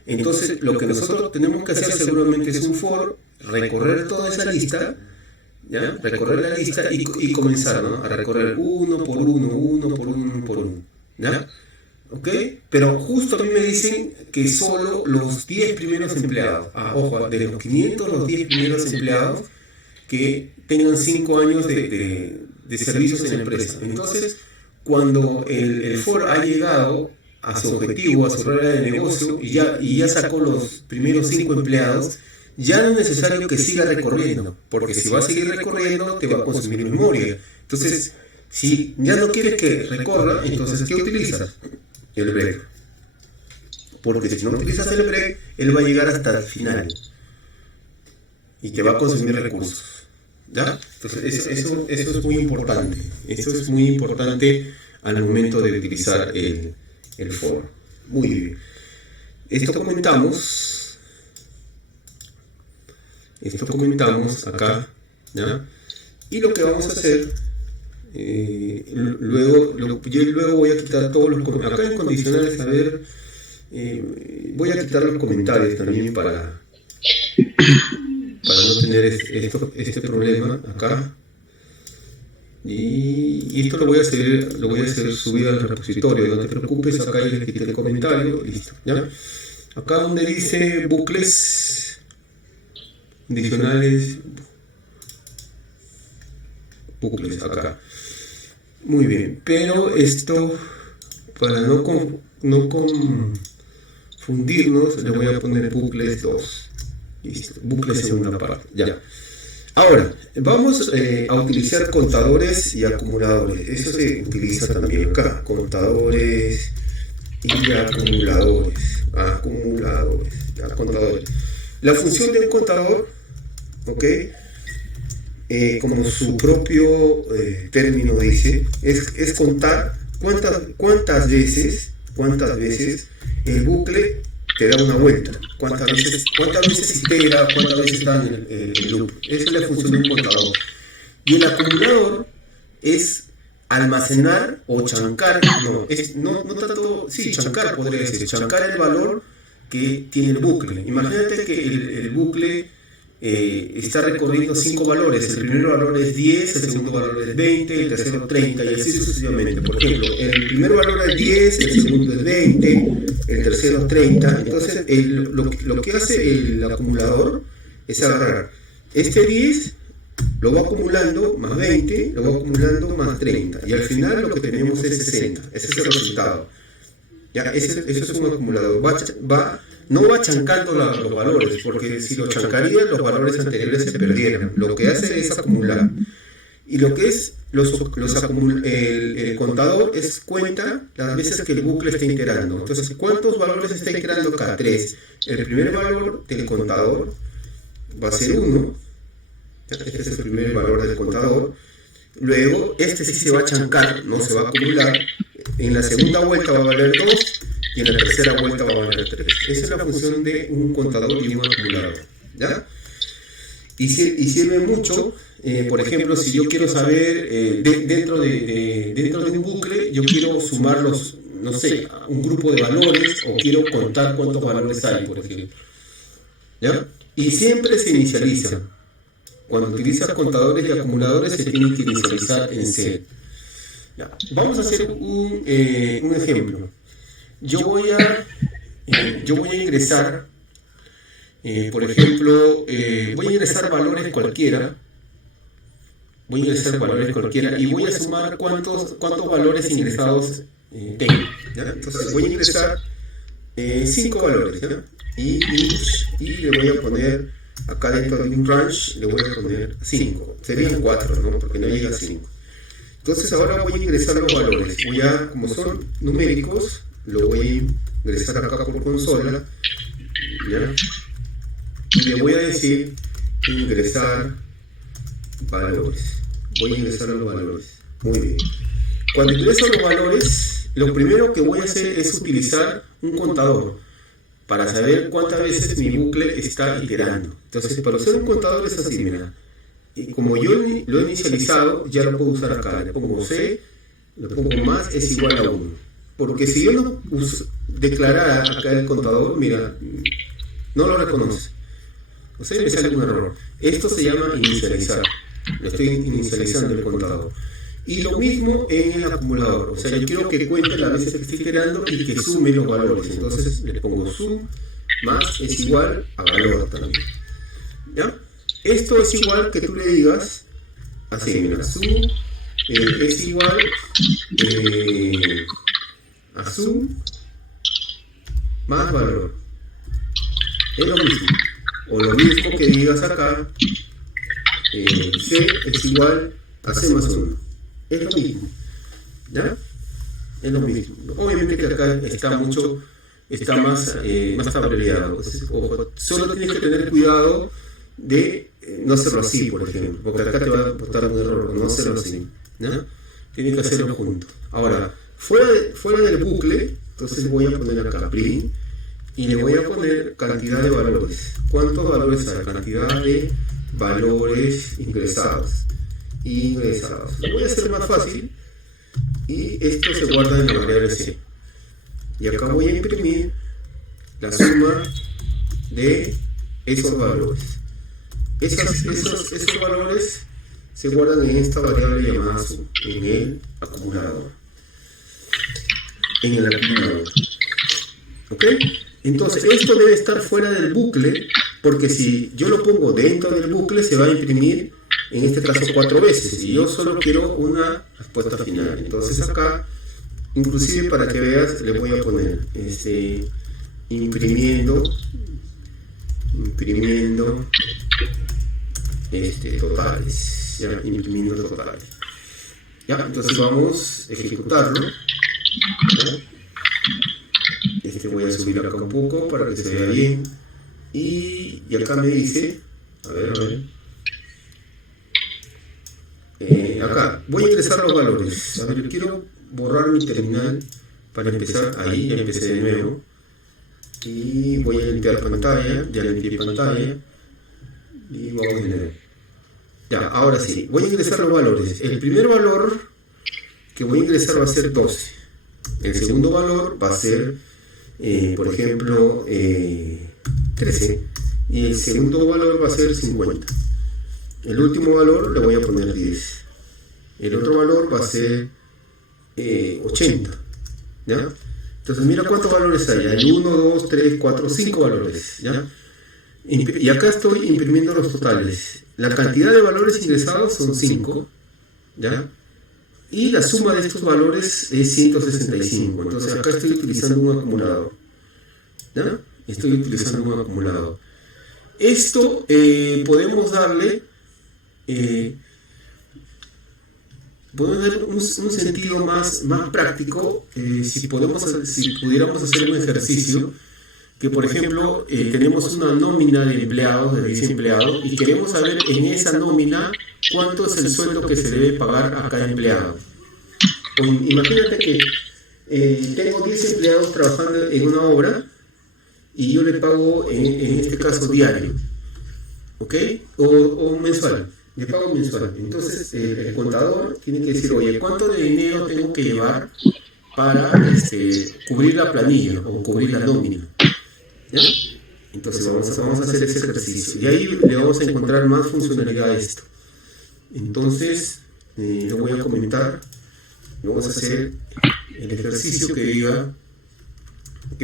Entonces, lo que nosotros tenemos que hacer seguramente es un for, recorrer toda esa lista, ¿ya? Recorrer la lista y comenzar, ¿no? A recorrer uno por uno, ¿ya? ¿ok? Pero justo a mí me dicen que solo los 10 primeros empleados, ojo, de los 500, los 10 primeros empleados que tengan 5 años de servicios en la empresa. Entonces, cuando el foro ha llegado a su objetivo, a su área de negocio, y ya sacó los primeros 5 empleados, ya no es necesario que siga recorriendo, porque si va a seguir recorriendo, te va a consumir memoria. Entonces, si ya no quieres que recorra, entonces, ¿qué utilizas? El break. Porque si no utilizas el break, él va a llegar hasta el final y te va a consumir recursos. ¿Ya? Entonces, eso es muy importante. Eso es muy importante al momento de utilizar el foro. Muy bien. Esto comentamos acá, ¿ya? Y lo que vamos a hacer, yo luego voy a quitar todos los comentarios. Acá en condicionales, a ver, voy a quitar los comentarios también para no tener este problema acá. Y esto lo voy a hacer subir al repositorio, no te preocupes, acá ya le quité el comentario, listo, ¿ya? Acá donde dice bucles condicionales, bucles, acá. Muy bien, pero esto, para no confundirnos, le voy a poner bucles 2. Listo, bucles segunda parte, ya. Ahora, vamos a utilizar contadores y acumuladores. Eso se utiliza también acá, contadores y acumuladores. Contadores. La función de un contador, ¿ok? Como su propio término dice, es contar cuántas veces el bucle te da una vuelta, cuántas veces itera, cuántas veces está en el loop. Esa es la función de un contador. Y el acumulador es almacenar o chancar, chancar podría decir, chancar el valor que tiene el bucle. Imagínate que el bucle está recorriendo 5 valores. El primer valor es 10, el segundo valor es 20, el tercero 30 y así sucesivamente. Por ejemplo, el primer valor es 10, el segundo es 20, el tercero es 30. Entonces, lo que hace el acumulador es agarrar este 10, lo va acumulando más 20, lo va acumulando más 30. Y al final lo que tenemos es 60. Ese es el resultado. ¿Ya? Eso es un acumulador. No va chancando los valores, porque si lo chancaría, los valores anteriores se perdieran. Lo que hace es acumular. Y lo que es el contador es cuenta las veces que el bucle está iterando. Entonces, ¿cuántos valores está iterando acá? 3. El primer valor del contador va a ser 1. Este es el primer valor del contador. Luego, este sí se va a chancar, no se va a acumular. En la segunda vuelta va a valer 2 y en la tercera vuelta va a valer 3. Esa es la función de un contador y un acumulador, ¿ya? Y sirve mucho, por ejemplo, si yo quiero saber, dentro de un bucle, yo quiero sumar un grupo de valores o quiero contar cuántos valores hay, por ejemplo, ¿ya? Y siempre se inicializa. Cuando utilizas contadores y acumuladores se tiene que inicializar en C. Ya. Vamos a hacer un ejemplo. Yo voy a ingresar, por ejemplo, voy a ingresar valores cualquiera. Y voy a sumar cuántos valores ingresados tengo, ¿ya? Entonces voy a ingresar 5 valores, ¿ya? Y le voy a poner acá dentro de un range, le voy a poner 5. Serían 4, ¿no? Porque no llega a 5. Entonces ahora voy a ingresar los valores. Como son numéricos, lo voy a ingresar acá por consola, ¿ya? Y le voy a decir ingresar valores. Voy a ingresar los valores. Muy bien. Cuando ingreso los valores, lo primero que voy a hacer es utilizar un contador para saber cuántas veces mi bucle está iterando. Entonces, para usar un contador es así, mira. Y como yo lo he inicializado, ya lo puedo usar acá. Le pongo C, le pongo más, es igual a 1. Porque si yo no declarara acá el contador, mira, no lo reconoce. O sea, me sale un error. Esto se llama inicializar. Lo estoy inicializando el contador. Y lo mismo en el acumulador. O sea, yo quiero que cuente las veces que estoy creando y que sume los valores. Entonces le pongo sum más es igual a valor también. ¿Ya? Esto es igual que tú le digas, así, mira, sum es igual a sum más valor. Es lo mismo. O lo mismo que digas acá, C es igual a C más 1. Es lo mismo. ¿Ya? Es lo mismo. Obviamente que acá está más abreviado. Ojo, solo tienes que tener cuidado de no hacerlo así, por ejemplo, porque acá te va a botar un error, no hacerlo así. ¿Ya? Tienes que hacerlo junto. Ahora, fuera del bucle, entonces voy a poner acá print y le voy a poner cantidad de valores. ¿Cuántos valores hay? Cantidad de valores ingresados. Lo voy a hacer más fácil y esto se guarda en la variable C. Y acá voy a imprimir la suma de esos valores. Esos valores se guardan en esta variable llamada sum, en el acumulador. ¿Ok? Entonces esto debe estar fuera del bucle, porque si yo lo pongo dentro del bucle se va a imprimir en este caso 4 veces y yo solo quiero una respuesta final. Entonces acá, inclusive para que veas, le voy a poner imprimiendo totales, ya, imprimiendo totales. Ya, entonces vamos a ejecutarlo. ¿Ya? Voy a subir acá un poco para que se vea bien. Y acá me dice, a ver. Acá voy a ingresar los valores. A ver, quiero borrar mi terminal para empezar. Ahí ya empecé de nuevo. Y voy a limpiar pantalla. Ya limpié pantalla. Y vamos de nuevo. Ya, ahora sí. Voy a ingresar los valores. El primer valor que voy a ingresar va a ser 12. El segundo valor va a ser, por ejemplo, 13. Y el segundo valor va a ser 50. El último valor le voy a poner 10. El otro valor va a ser 80. ¿Ya? Entonces mira cuántos valores hay. Hay 1, 2, 3, 4, 5 valores. ¿Ya? Y acá estoy imprimiendo los totales. La cantidad de valores ingresados son 5. ¿Ya? Y la suma de estos valores es 165. Entonces acá estoy utilizando un acumulador. ¿Ya? Estoy utilizando un acumulador. Esto podemos darle un sentido más práctico si pudiéramos hacer un ejercicio que, por ejemplo, tenemos una nómina de empleados, de 10 empleados, y queremos saber en esa nómina cuánto es el sueldo que se debe pagar a cada empleado. Imagínate que tengo 10 empleados trabajando en una obra y yo le pago en este caso diario, ¿ok? O mensual, le pago mensual. Entonces el contador tiene que decir, oye, ¿cuánto de dinero tengo que llevar para cubrir la planilla o cubrir la nómina? ¿Ya? Entonces vamos a hacer ese ejercicio y ahí le vamos a encontrar más funcionalidad a esto. Entonces lo voy a comentar. Vamos a hacer el ejercicio que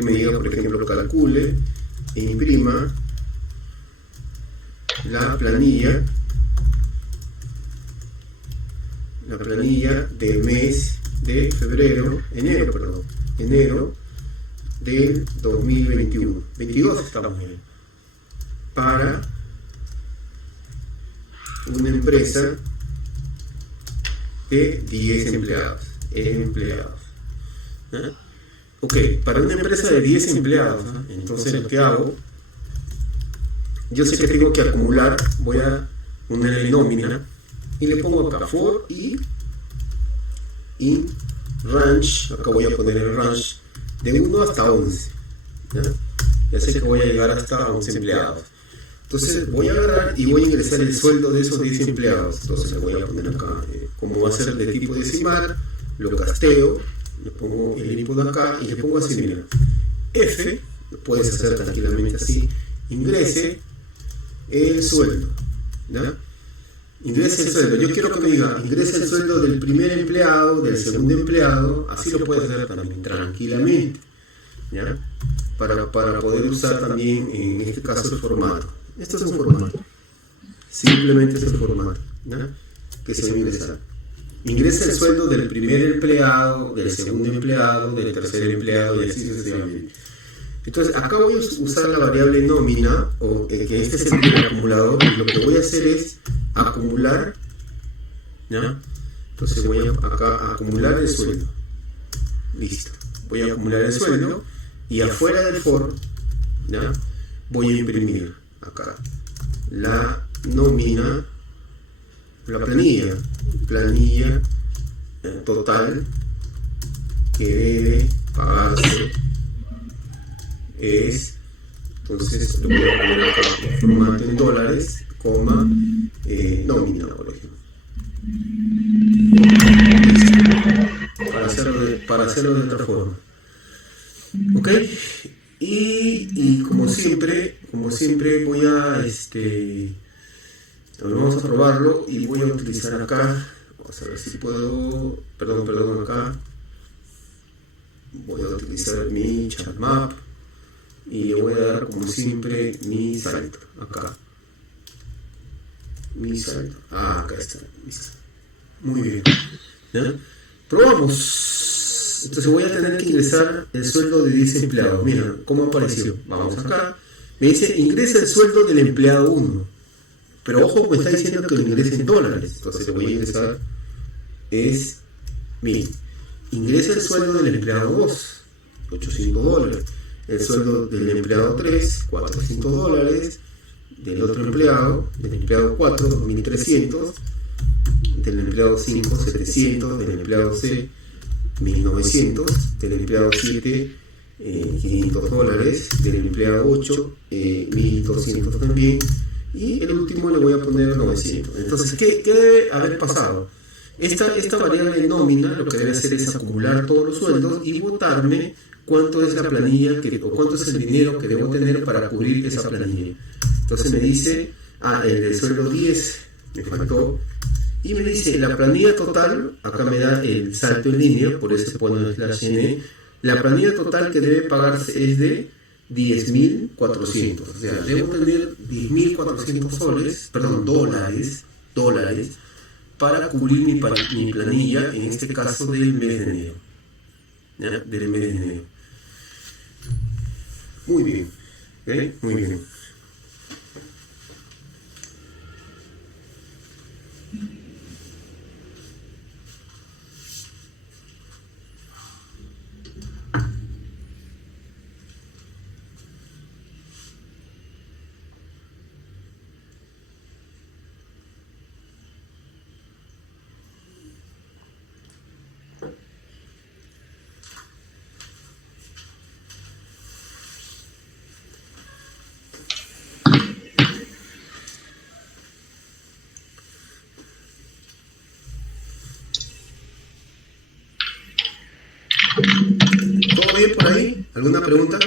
me diga, por ejemplo, calcule e imprima la planilla del mes de enero del 2021. 22 estamos bien. Para una empresa de 10 empleados. ¿Ah? Ok, para una empresa de 10 empleados, ¿no? Entonces lo que hago, yo sé que tengo que acumular, voy a ponerle nómina y le pongo acá for y in range, acá voy a poner el range de 1 hasta 11. Ya sé que voy a llegar hasta 11 empleados. Entonces voy a agarrar y voy a ingresar el sueldo de esos 10 empleados. Entonces le voy a poner acá, como va a ser de tipo decimal, lo casteo, le pongo el input acá y le pongo así, mira, F, lo puedes hacer tranquilamente así, ingrese el sueldo, ¿ya? Ingresa el sueldo. Yo quiero que me diga, ingresa el sueldo del primer empleado, del segundo empleado, así lo puedes hacer también tranquilamente, ¿ya? Para poder usar también, en este caso, el formato. Esto es un formato. Simplemente es el formato, ¿ya? Que se va a ingresar. Ingresa el sueldo del primer empleado, del segundo empleado, del tercer empleado y así sucesivamente. Entonces, acá voy a usar la variable nómina, o que este es el acumulador, y lo que voy a hacer es acumular, ¿ya? Entonces voy acá a acumular el sueldo. Listo. Voy a acumular el sueldo y afuera del for, ¿ya? Voy a imprimir acá la nómina, la planilla total que debe pagarse es, entonces lo voy a poner acá en formato en dólares, coma, nómina, por ejemplo. Para hacerlo de otra forma. ¿Ok? Y como siempre voy a, vamos a probarlo y voy a utilizar acá, vamos a ver si puedo, perdón, acá, voy a utilizar mi chat map y le voy a dar como siempre mi salto, acá. Mi salto. Acá está. Listo. Muy bien. ¿Ya? Probamos. Entonces voy a tener que ingresar el sueldo de 10 empleados. Mira, ¿cómo apareció? Vamos acá. Me dice, ingresa el sueldo del empleado 1. Pero ojo, me está diciendo que lo ingrese en dólares. Entonces le voy a ingresar. Bien. Ingresa el sueldo del empleado 2. $800. El sueldo del empleado 3, $400. Del otro empleado, del empleado 4, 2.300, del empleado 5, 700, del empleado C, 1.900, del empleado 7, $500, del empleado 8, 1.200 también, y el último le voy a poner 900. Entonces, ¿qué debe haber pasado? Esta variable nómina lo que debe hacer es acumular todos los sueldos y botarme cuánto es la planilla o cuánto es el dinero que debo tener para cubrir esa planilla. Entonces me dice, el de sueldo 10, me faltó, y me dice la planilla total, acá me da el salto en línea, por eso se pone slash n, la planilla total que debe pagarse es de 10.400, o sea, debo tener 10.400 dólares, para cubrir mi planilla, en este caso del mes de enero. ¿Ya? Del mes de enero. Muy bien. Muy bien. ¿Todo bien por ahí? ¿Alguna pregunta?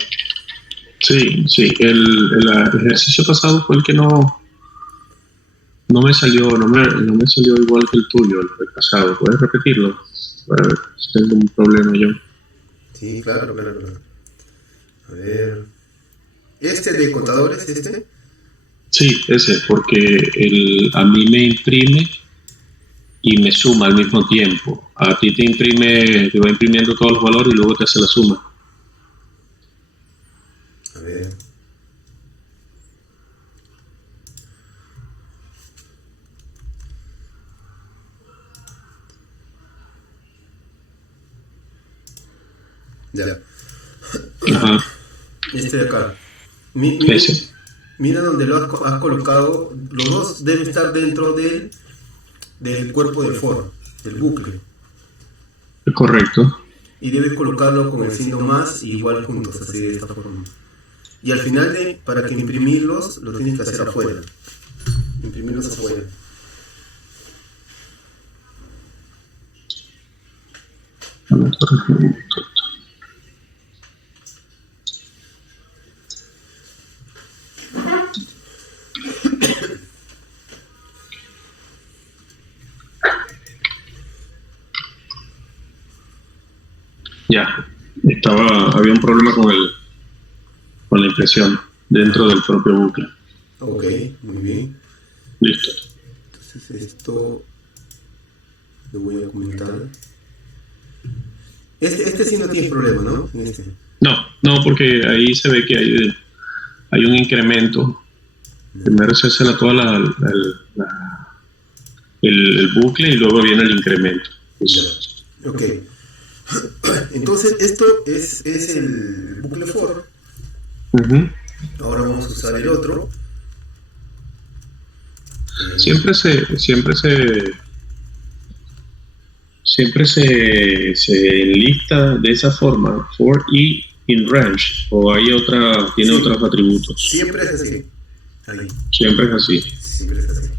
Sí. El ejercicio pasado fue el que no me salió, no me salió igual que el tuyo, el pasado. ¿Puedes repetirlo? Para ver si tengo un problema yo. Sí, claro. A ver. ¿Este de contadores, este? Sí, ese, porque a mí me imprime y me suma al mismo tiempo. A ti te va imprimiendo todos los valores y luego te hace la suma. A ver. Ya. Ajá. Este de acá. Ese. Mira donde lo has colocado. Los dos deben estar dentro del cuerpo del for, del bucle. Correcto. Y debes colocarlo con el signo más y igual juntos, así de esta forma. Y al final, para que imprimirlos, lo tienes que hacer afuera. Imprimirlos afuera. Ya, había un problema con la impresión dentro del propio bucle. Ok, muy bien. Listo. Entonces esto lo voy a comentar. Este sí no tiene problema, ¿no? No, porque ahí se ve que hay un incremento. Primero se hace el bucle y luego viene el incremento. Ok. Entonces esto es el bucle for. Uh-huh. Ahora vamos a usar el otro. Siempre se enlista de esa forma, for y in range, o tiene otros atributos. Siempre es así. Ahí. Siempre es así. Siempre es así.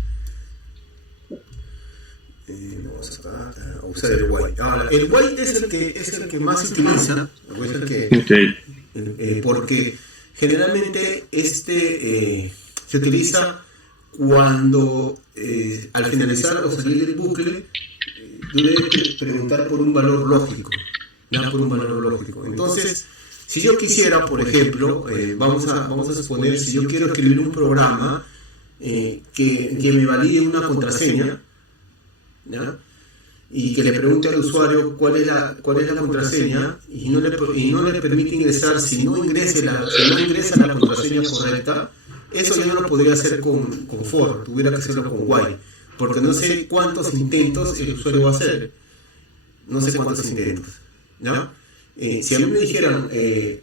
Vamos a usar el white. Ahora, el white es el que más se utiliza, porque generalmente se utiliza cuando al finalizar o salir del bucle debe preguntar por un valor lógico, ya por un valor lógico. Entonces, si yo quisiera, por ejemplo, vamos a suponer, si yo quiero escribir un programa que me valide una contraseña, ¿ya? Y que le pregunte al usuario cuál es la contraseña y no le permite ingresar si no ingresa la contraseña correcta, eso yo no lo podría hacer con for, tuviera que hacerlo con while, porque no sé cuántos intentos el usuario va a hacer, no sé cuántos intentos, ¿ya? Si a mí me dijeran que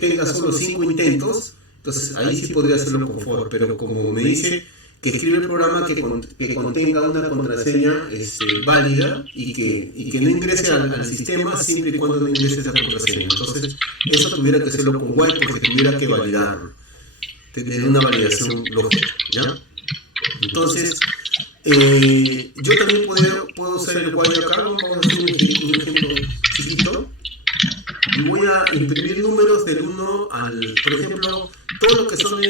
tenga solo 5 intentos, entonces ahí sí podría hacerlo con for, pero como me dice que escribe el programa que contenga una contraseña válida y que no ingrese al sistema siempre y cuando no ingrese esa contraseña. Entonces, eso tuviera que hacerlo con while porque tuviera que validarlo. Tener una validación lógica, ¿ya? Entonces, yo también puedo usar el while acá. Vamos a hacer un ejemplo chiquito. Y voy a imprimir números del 1 al, por ejemplo, todo lo que son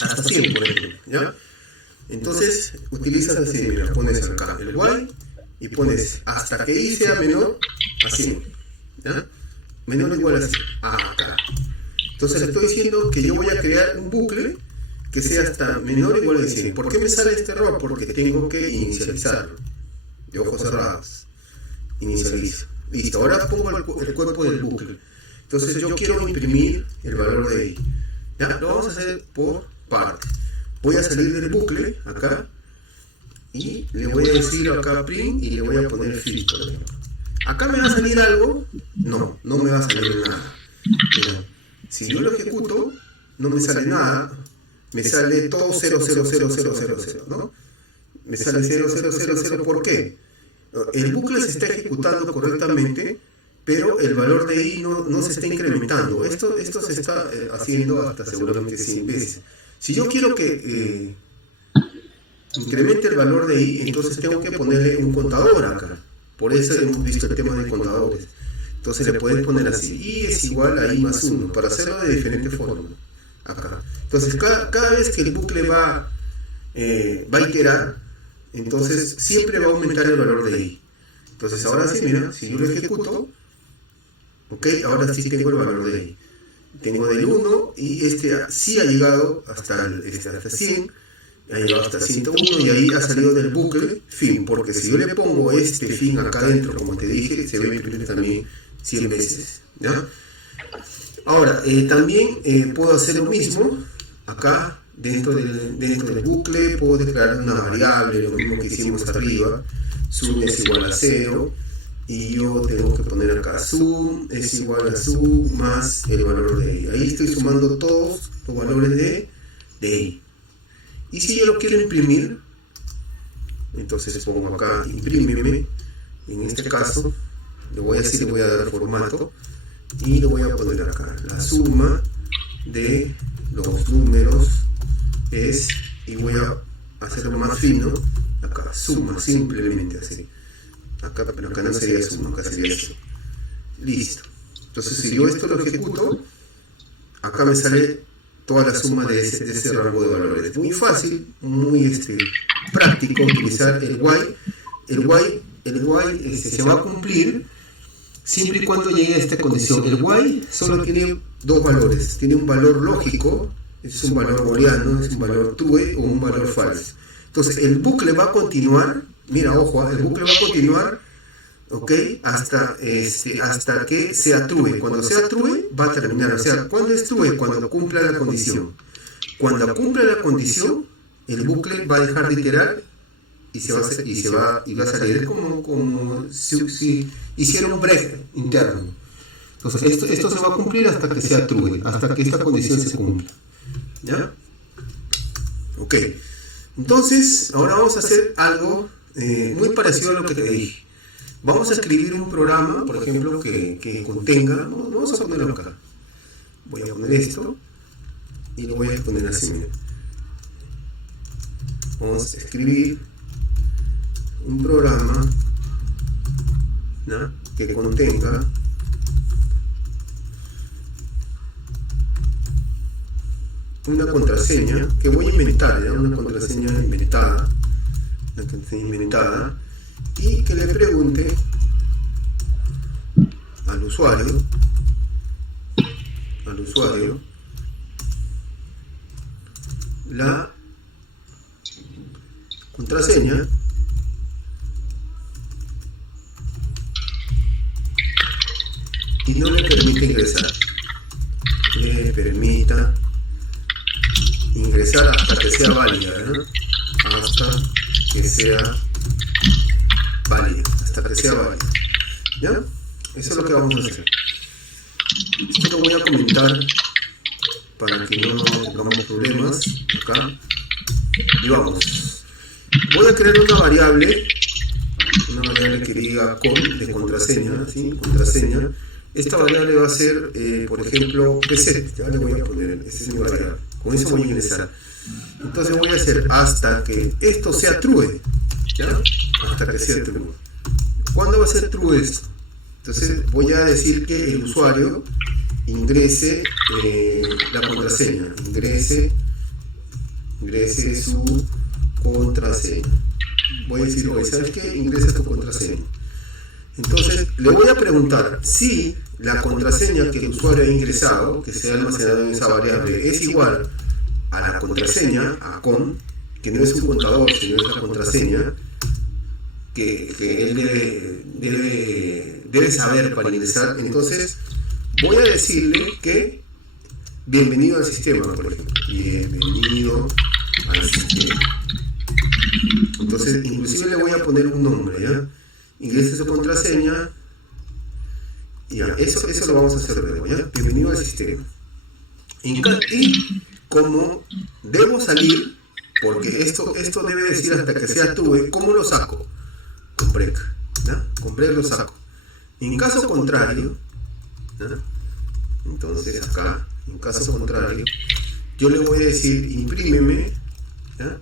hasta 100, por ejemplo, ¿ya? Entonces, utilizas así, mira, pones acá el while y pones hasta que i sea menor a 100, ¿ya? Menor o igual a 100, acá. Entonces le estoy diciendo que yo voy a crear un bucle que sea hasta menor o igual a 100. ¿Por qué me sale este error? Porque tengo que inicializarlo. De ojos cerrados. Inicializo. Listo, ahora pongo el cuerpo del bucle. Entonces yo quiero imprimir el valor de i. ¿Ya? Lo vamos a hacer por parte. Voy a salir del bucle acá y le voy a decir acá print y le voy a poner fill, por ejemplo. ¿Acá me va a salir algo? No me va a salir nada. Mira, si yo lo ejecuto, no me sale nada. Me sale todo 00000, ¿no? Me sale 0000. ¿Por qué? El bucle se está ejecutando correctamente, pero el valor de i no se está incrementando. Esto se está haciendo hasta seguramente 100 veces. Si yo quiero que incremente el valor de i, entonces tengo que ponerle un contador acá. Por eso hemos visto el tema de contadores. Entonces le puedes poner así, i es igual a i más 1, para hacerlo de diferente forma. Acá. Entonces cada vez que el bucle va a iterar, entonces siempre va a aumentar el valor de i. Entonces ahora sí, mira, si yo lo ejecuto, ok, ahora sí tengo el valor de i. Tengo del 1 y sí ha llegado hasta 100, ha llegado hasta 101 y ahí ha salido del bucle fin, porque si yo le pongo fin acá adentro, como te dije, se va a imprimir también 100 veces, ¿ya? Ahora, también puedo hacer lo mismo acá dentro del bucle. Puedo declarar una variable, lo mismo que hicimos arriba. Sum es igual a 0 y yo tengo que poner acá sum es igual a sum más el valor de i. Ahí estoy sumando todos los valores de i. Y si yo lo quiero imprimir, entonces pongo acá imprímeme. En este caso le voy a dar formato y lo voy a poner acá. La suma de los números es, y voy a hacerlo más fino, acá suma, simplemente así. Acá, pero acá no sería suma, acá sería eso. Listo. Entonces si yo esto lo ejecuto, acá me sale toda la suma de ese rango de valores. Muy fácil, muy práctico utilizar el while. El while se va a cumplir siempre y cuando llegue a esta condición. El while solo tiene dos valores. Tiene un valor lógico, es un valor booleano, es un valor true o un valor false. Entonces el bucle va a continuar, mira, ojo, el bucle va a continuar, ¿ok? Hasta que sea true. Cuando sea true va a terminar. O sea, ¿cuándo es true? Cuando cumpla la condición. Cuando cumpla la condición, el bucle va a dejar de iterar y va a salir como si hiciera un break interno. Entonces esto se va a cumplir hasta que sea true, hasta que esta condición se cumpla. ¿Ya? Ok. Entonces, ahora vamos a hacer algo muy parecido a lo que te dije. Vamos a escribir un programa, por ejemplo, que contenga, vamos a ponerlo acá. Voy a poner esto y lo voy a poner así. Mira. Vamos a escribir un programa, ¿no?, que contenga una contraseña que voy a inventar, ¿ya? Una contraseña inventada, y que le pregunte al usuario la contraseña y no le permite ingresar. Le permita ingresar hasta que sea válida, ¿no? Hasta que sea válida. ¿Ya? Eso es lo que vamos a hacer. Esto lo voy a comentar para que no tengamos problemas acá. Y vamos. Voy a crear una variable que diga de contraseña, ¿sí? Contraseña. Esta variable va a ser, por ejemplo, preset. Ya le voy a poner, esta es mi variable. Con eso voy a ingresar. Entonces voy a hacer hasta que esto sea true. ¿Ya? Hasta que sea true. ¿Cuándo va a ser true esto? Entonces voy a decir que el usuario ingrese la contraseña. Ingrese su contraseña. Voy a decir, oye, ¿sabes qué? Ingresa tu contraseña. Entonces le voy a preguntar si la contraseña que el usuario ha ingresado, que sea almacenada en esa variable, es igual a la contraseña, que no es un contador, sino es la contraseña que él debe saber para ingresar. Entonces voy a decirle que bienvenido al sistema, por ejemplo. Bienvenido al sistema. Entonces inclusive le voy a poner un nombre, ¿ya? Ingrese su contraseña. Ya, eso lo vamos a hacer luego, ¿ya? Bienvenido al sistema. Y como debo salir, porque esto debe decir hasta que sea true, ¿cómo lo saco? Con break, ¿ya? Con break lo saco. En caso contrario, ¿ya? Entonces acá, en caso contrario, yo le voy a decir imprímeme, ¿ya?,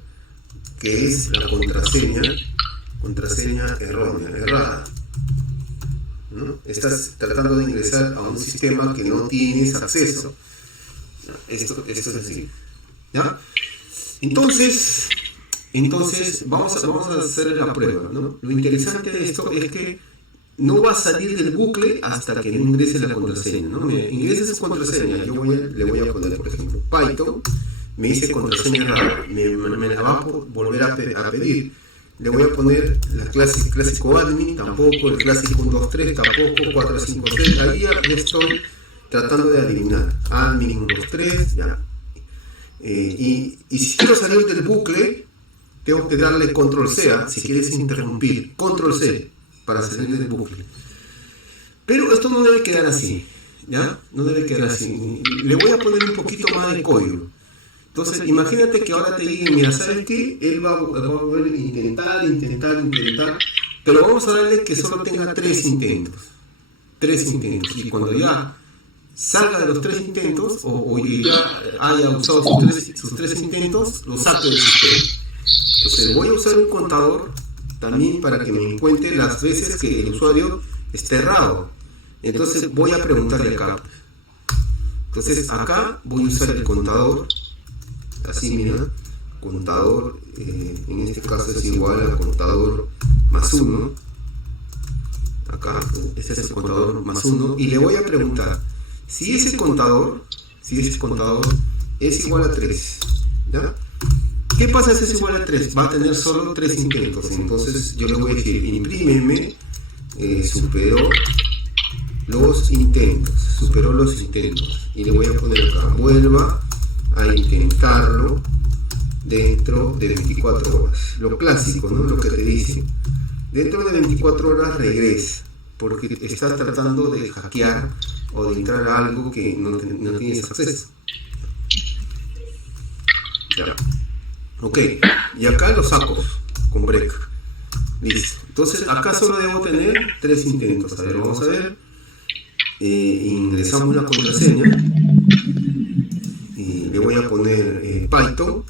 que es la contraseña errada, ¿no? Estás tratando de ingresar a un sistema que no tienes acceso. Esto es así, ¿ya? Entonces vamos a hacer la prueba, ¿no? Lo interesante de esto es que no va a salir del bucle hasta que no ingrese la contraseña, ¿no? Ingrese su contraseña. Yo le voy a poner, por ejemplo, Python. Me dice contraseña errada, me la va a volver a pedir. Le voy a poner la clásico admin, tampoco, el clásico 123, tampoco, 456, ahí ya estoy tratando de adivinar. Admin 123, ya. Y si quiero salir del bucle, tengo que darle control C, si quieres interrumpir, control C, para salir del bucle. Pero esto no debe quedar así, ¿ya? No debe quedar así. Le voy a poner un poquito más de código. Entonces, imagínate que ahora te digan, mira, ¿sabes qué? Él va a volver a intentar, pero vamos a darle que solo tenga 3 intentos. Y cuando ya salga de los 3 intentos, o ya haya usado sus 3 intentos, lo saque del sistema. Entonces, voy a usar un contador también para que me cuente las veces que el usuario esté errado. Entonces, voy a preguntarle acá. Entonces, acá voy a usar el contador. Así, mira, contador, en este caso es igual a contador más 1. acá, este es el contador más 1, y le voy a preguntar si ese contador es igual a 3, ¿ya? ¿Qué pasa si es igual a 3? Va a tener solo 3 intentos. Entonces yo le voy a decir, imprímeme, superó los intentos, y le voy a poner acá, vuelva a intentarlo dentro de 24 horas. Lo clásico, ¿no? Lo que te dicen. Dentro de 24 horas regresa, porque estás tratando de hackear o de entrar a algo que no tienes acceso. Ya. Ok, y acá lo saco con break. Listo. Entonces acá solo debo tener 3 intentos. A ver, vamos a ver. Ingresamos la contraseña. Y le voy a poner Python.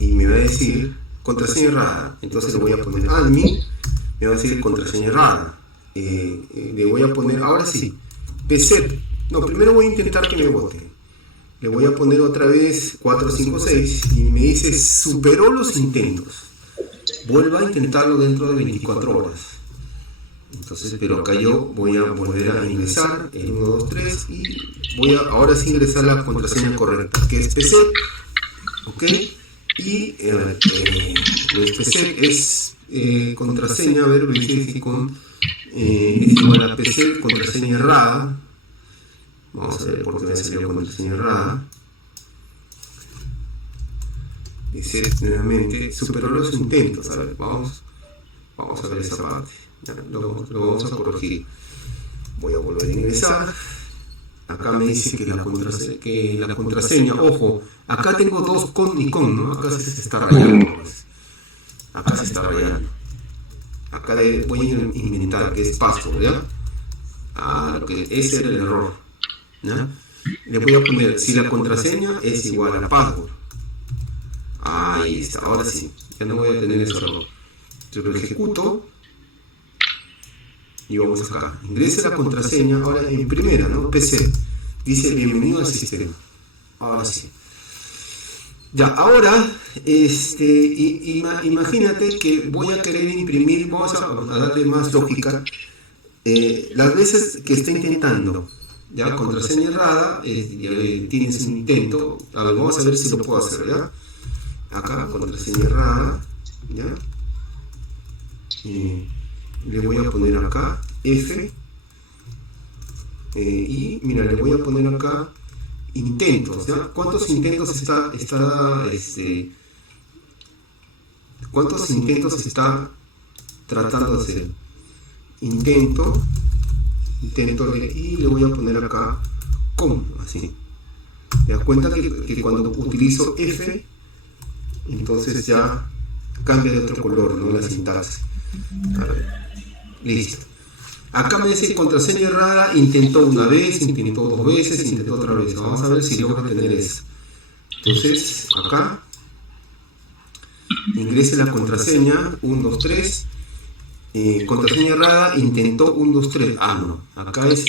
Y me va a decir contraseña errada. Entonces le voy a poner admin. Me va a decir contraseña errada. Le voy a poner, ahora sí, PC. No, primero voy a intentar que me vote. Le voy a poner otra vez 456 y me dice superó los intentos. Vuelva a intentarlo dentro de 24 horas. Entonces, pero acá yo voy a volver a ingresar el 1, 2, 3 y voy a ahora sí ingresar la contraseña correcta, que es PC. Ok. Y el PC es contraseña, a ver, verifique con es igual a PC, contraseña errada. Vamos a ver por qué me salió contraseña errada. Dice nuevamente, superó los intentos. A ver, vamos a ver esa parte. Ya, lo vamos a corregir. Voy a volver a ingresar. Acá me dice que la contraseña, ojo, acá tengo 2 con y con, ¿no? Acá se está rayando. Pues. Acá se está rayando. Acá voy a inventar que es password, ¿ya? Ese era el error, ¿ya? Le voy a poner si la contraseña es igual a password. Ahí está, ahora sí, ya no voy a tener ese error. Yo lo ejecuto y vamos acá. Ingrese la contraseña, ahora en primera, ¿no? PC. Dice bienvenido al sistema. Ahora sí. Ya, ahora, imagínate que voy a querer imprimir, vamos a darle más lógica, las veces que esté intentando, ya, contraseña errada, tienes un intento, a ver, vamos a ver si lo puedo hacer, ya, acá, contraseña errada, ya, le voy a poner acá, F, y mira, le voy a poner acá, intentos, ¿ya? ¿Cuántos intentos está tratando de hacer? Intento y le voy a poner acá com, así. ¿Te das cuenta que cuando utilizo F, entonces ya cambia de otro color, ¿no? La sintaxis. A ver, listo. Acá me dice contraseña errada, intentó una vez, intentó 2 veces, intentó otra vez. Vamos a ver si logra tener eso. Entonces, acá, ingrese la contraseña, 1, 2, 3. Contraseña errada, intentó 1, 2, 3. No, acá es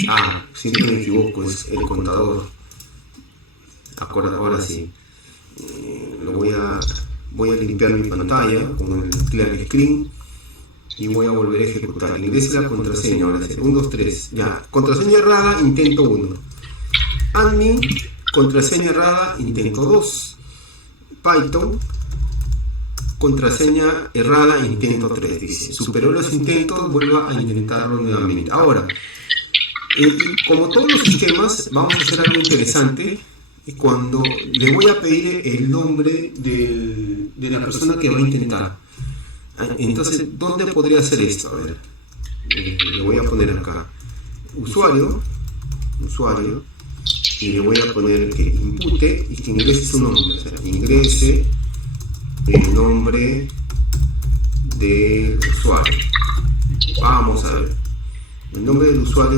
siempre me equivoco, es el contador. Ahora sí. Voy a limpiar mi pantalla con el clear screen. Y voy a volver a ejecutar. Ingrese la contraseña. Ahora sí. 1, 2, 3. Ya. Contraseña errada, intento 1. Admin, contraseña errada, intento 2. Python, contraseña errada, intento 3. Dice. Superó los intentos, vuelva a intentarlo nuevamente. Ahora, como todos los sistemas, vamos a hacer algo interesante. Cuando le voy a pedir el nombre de la persona que va a intentar. Entonces, ¿dónde podría hacer esto? A ver, le voy a poner acá usuario, y le voy a poner que impute y que ingrese su nombre. O sea, ingrese el nombre del usuario. Vamos a ver, el nombre del usuario,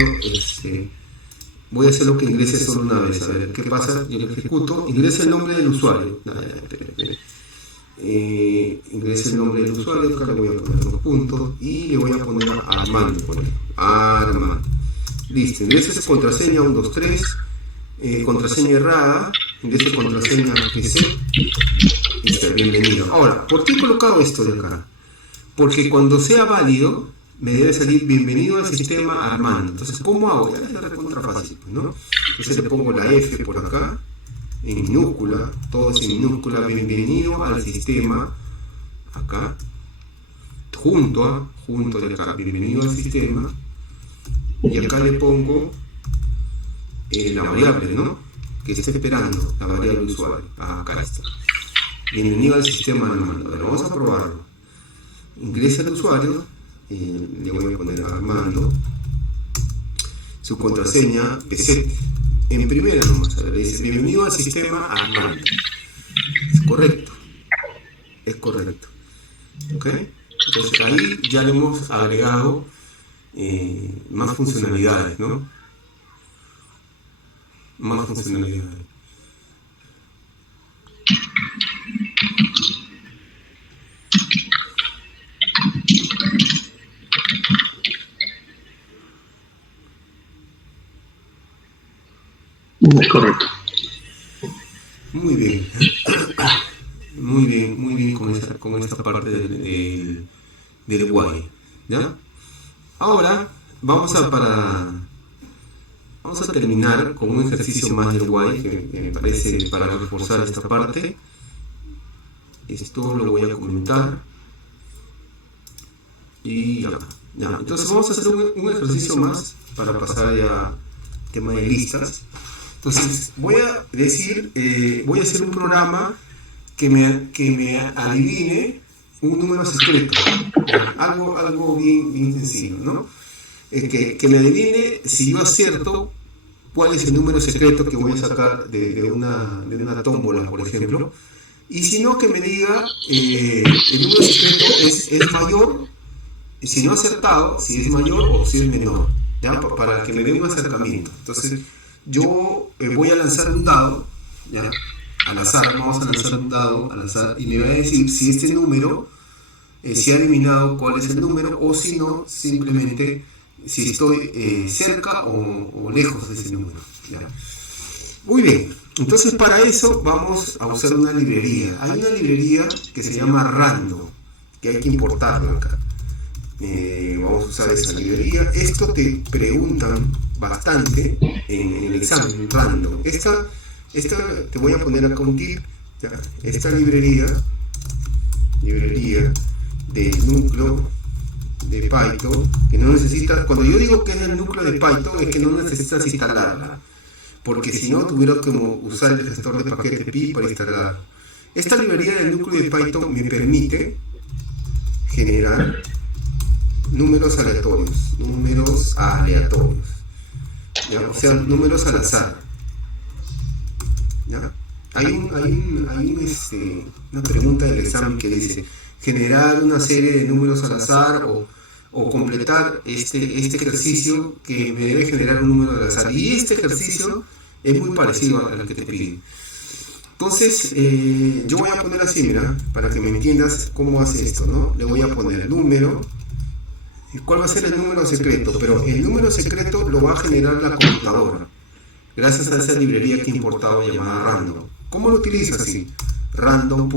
voy a hacer lo que ingrese solo una vez. A ver, ¿qué pasa? Yo lo ejecuto, ingrese el nombre del usuario. Espera. Ingrese el nombre del usuario, acá le voy a poner 2 puntos y le voy a poner Armando. Listo, ingrese esa contraseña 1, 2, 3. Contraseña errada, ingrese contraseña PC. Listo, bienvenido. Ahora, ¿por qué he colocado esto de acá? Porque cuando sea válido, me debe salir bienvenido al sistema Armando. Entonces, ¿cómo hago? Ya es recontra fácil, ¿no? Entonces le pongo la F por acá, en minúscula, todo es en minúscula, bienvenido al sistema, acá, junto de acá, bienvenido al sistema, y acá le pongo la variable, ¿no? Que está esperando, la variable usuario. Acá está. Bienvenido al sistema Armando. Bueno, vamos a probarlo. Ingresa el usuario, le voy a poner Armando, su contraseña PZ. En primera nomás, le dice bienvenido al sistema Armando. Es correcto. ¿Ok? Entonces ahí ya le hemos agregado más funcionalidades, ¿no? Más funcionalidades. Es correcto. Muy bien. Muy bien con esta parte del guay. ¿Ya? Ahora vamos a terminar con un ejercicio más del guay que me parece para reforzar esta parte. Esto lo voy a comentar. Y ya. Entonces vamos a hacer un ejercicio más para pasar ya al tema de listas. Entonces voy a hacer un programa que me adivine un número secreto, algo bien sencillo, ¿no? Que me adivine si yo acierto cuál es el número secreto que voy a sacar de una tómbola, por ejemplo, y si no, que me diga el número secreto es mayor, si no he acertado, si es mayor o si es menor, ¿ya? Para que me dé un acercamiento. Entonces yo voy a lanzar un dado, ¿ya? Al azar, vamos a lanzar un dado al azar y me va a decir si este número, si ha adivinado cuál es el número, o si no, simplemente si estoy cerca o lejos de ese número, ¿ya? Muy bien, entonces para eso vamos a usar una librería. Hay una librería que se llama Random, que hay que importarla acá. Vamos a usar esa librería. Esto te preguntan bastante en el examen, Random. Esta te voy a poner acá un tip, ¿ya? Esta librería de núcleo de Python, que no necesitas, cuando yo digo que es el núcleo de Python, es que no necesitas instalarla, porque si no tuviera que usar el gestor de paquete pi para instalarla. Esta librería del núcleo de Python me permite generar números aleatorios, ¿ya? O sea, números al azar, ¿ya? Hay una pregunta del examen que dice generar una serie de números al azar o completar este ejercicio que me debe generar un número al azar, y este ejercicio es muy parecido al que te pide. Entonces yo voy a poner así, mira, para que me entiendas cómo hace esto, ¿no? Le voy a poner el número. ¿Cuál va a ser el número secreto? Pero el número secreto lo va a generar la computadora, gracias a esa librería que he importado llamada Random. ¿Cómo lo utilizo así? Random.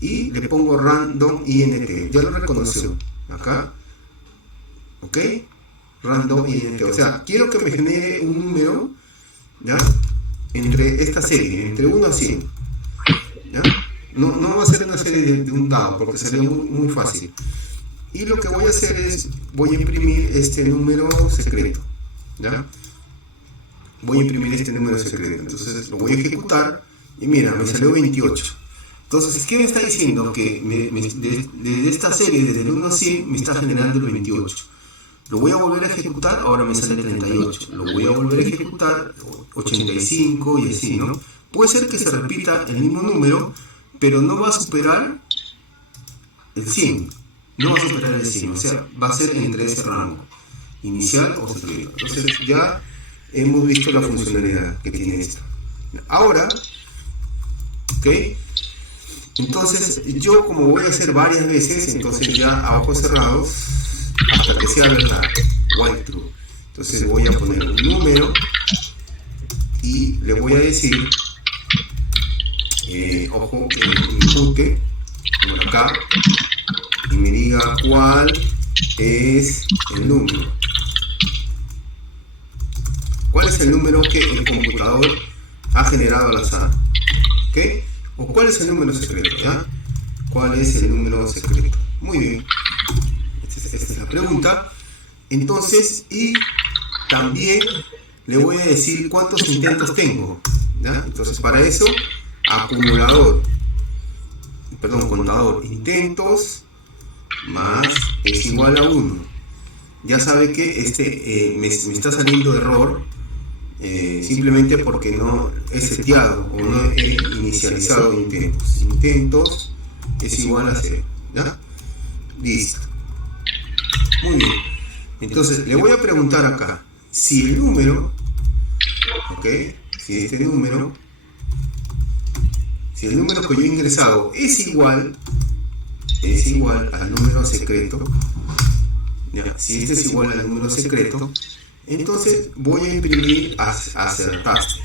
Y le pongo random int. Ya lo reconoció. Acá. ¿Ok? Random int. O sea, quiero que me genere un número, ¿ya? Entre esta serie, entre 1 a 100. ¿Ya? No va a ser una serie de un dado, porque sería muy fácil. Y lo que voy a hacer es, voy a imprimir este número secreto, ¿ya? Voy a imprimir este número secreto. Entonces lo voy a ejecutar y mira, me salió 28. Entonces, ¿qué me está diciendo? Que de esta serie, desde el 1 a 100, me está generando el 28. Lo voy a volver a ejecutar, ahora me sale 38. Lo voy a volver a ejecutar, 85 y así, ¿no? Puede ser que se repita el mismo número, pero no va a superar el 100. No va a superar el 100, o sea, va a ser entre ese rango, inicial o secreto. Entonces ya hemos visto la funcionalidad que tiene esto. Ahora, ¿ok? Entonces yo, como voy a hacer varias veces, entonces ya a ojos cerrados, hasta que sea verdad, while true. Entonces voy a poner un número y le voy a decir, ojo, que me impute por acá y me diga cuál es el número. ¿Cuál es el número que el computador ha generado al azar? ¿Ok? ¿O cuál es el número secreto? ¿Ya? ¿Cuál es el número secreto? Muy bien. Esta es la pregunta. Entonces, y también le voy a decir cuántos intentos tengo. ¿Ya? Entonces, para eso, contador. Intentos más es igual a 1. Ya sabe que me está saliendo error. Simplemente porque no he seteado o no he inicializado intentos. Intentos es igual a 0. ¿Ya? Listo. Muy bien. Entonces le voy a preguntar acá si el número, ¿ok? Si el número que yo he ingresado es igual al número secreto. ¿Ya? Si este es igual al número secreto, entonces voy a imprimir acertaste.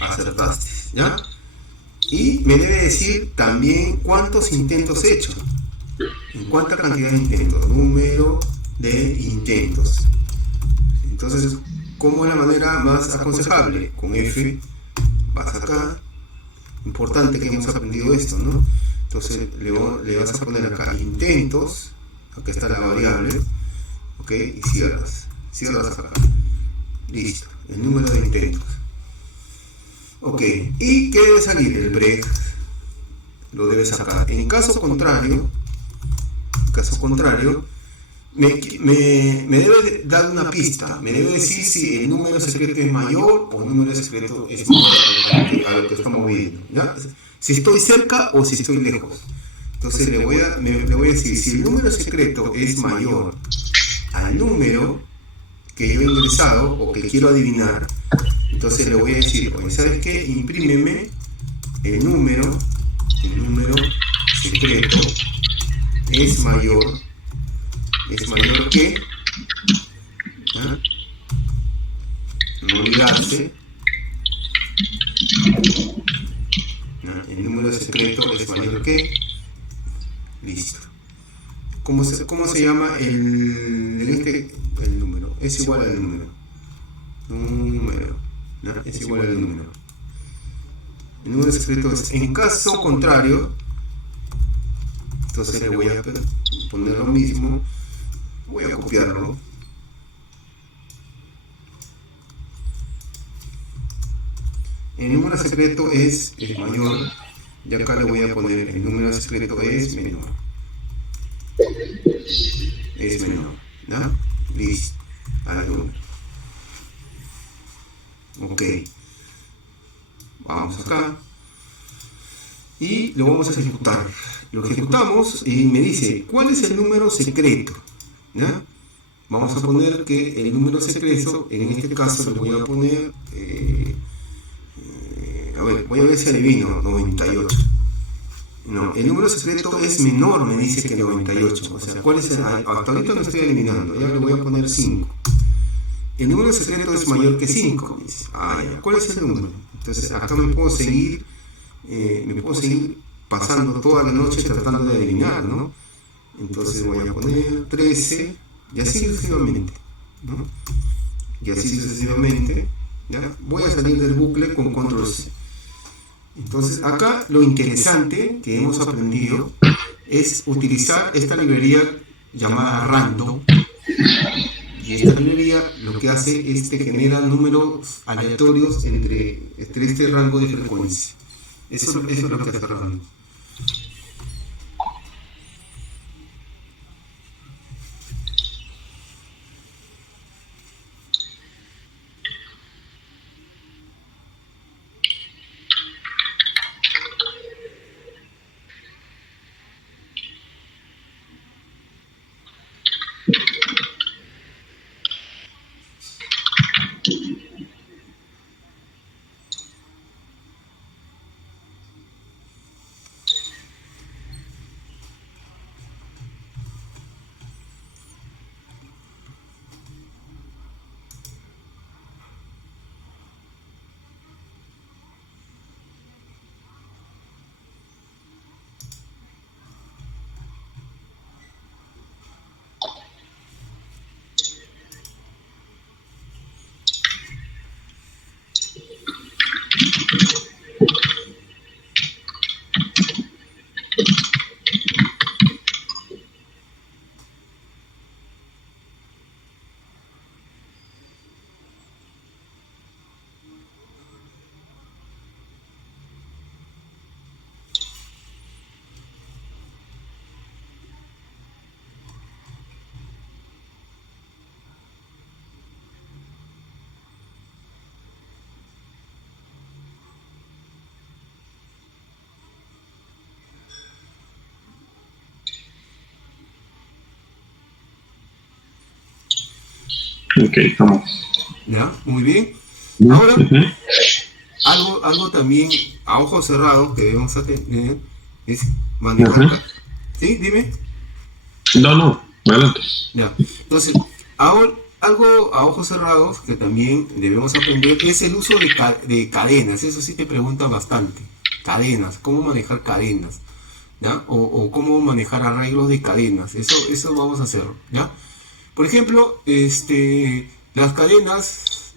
Acertaste. ¿Ya? Y me debe decir también cuántos intentos he hecho. En cuánta cantidad de intentos. Número de intentos. Entonces, ¿cómo es la manera más aconsejable? Con F vas acá. Importante que hemos aprendido esto, ¿no? Entonces le vas a poner acá intentos. Acá está la variable. ¿Ok? Y cierras acá. Listo. El número de intentos. Ok. ¿Y qué debe salir? El break. Lo debe sacar. En caso contrario, me debe dar una pista. Me debe decir si el número secreto es mayor o el número secreto es menor a lo que estamos viendo. ¿Ya? Si estoy cerca o si estoy lejos. Entonces le voy a decir si el número secreto es mayor al número que yo he ingresado o que quiero adivinar. Entonces le voy a decir, oye, ¿sabes qué? Imprímeme el número secreto es mayor que, ¿ah? No olvidarse, ¿ah? El número secreto es mayor que, listo. ¿Cómo se llama el número? Es igual al número, ¿no? Es igual al número. El número secreto es, en caso contrario, entonces le voy a poner lo mismo, voy a copiarlo. El número secreto es mayor, y acá le voy a poner el número secreto es menor. ¿No? Listo. Al número. Ok. Vamos acá. Y lo vamos a ejecutar. Lo ejecutamos y me dice, ¿cuál es el número secreto? ¿Ya? Vamos a poner que el número secreto, en este caso le voy a poner, voy a ver si adivino, 98. No, el número secreto es menor, me dice que 98. O sea, ¿cuál es hasta ahorita lo estoy eliminando, ya le voy a poner 5. El número secreto es mayor que 5. Dice, ya. ¿Cuál es el número? Entonces, acá me puedo seguir pasando toda la noche tratando de adivinar, ¿no? Entonces voy a poner 13 y así sucesivamente, ¿no? Y así sucesivamente, ¿ya? Voy a salir del bucle con control C. Entonces acá lo interesante que hemos aprendido es utilizar esta librería llamada random, y esta librería lo que hace es que genera números aleatorios entre este rango de frecuencia. Eso es lo que hace random. Ok, vamos. ¿Ya? Muy bien. Ujú. Ahora, algo también a ojos cerrados que debemos tener es manejar. Ujú. ¿Sí? Dime. No, adelante. Ya. Entonces, ahora, algo a ojos cerrados que también debemos aprender es el uso de cadenas. Eso sí te preguntan bastante. Cadenas, cómo manejar cadenas, ¿ya? O cómo manejar arreglos de cadenas. Eso vamos a hacer, ¿ya? Por ejemplo, las cadenas,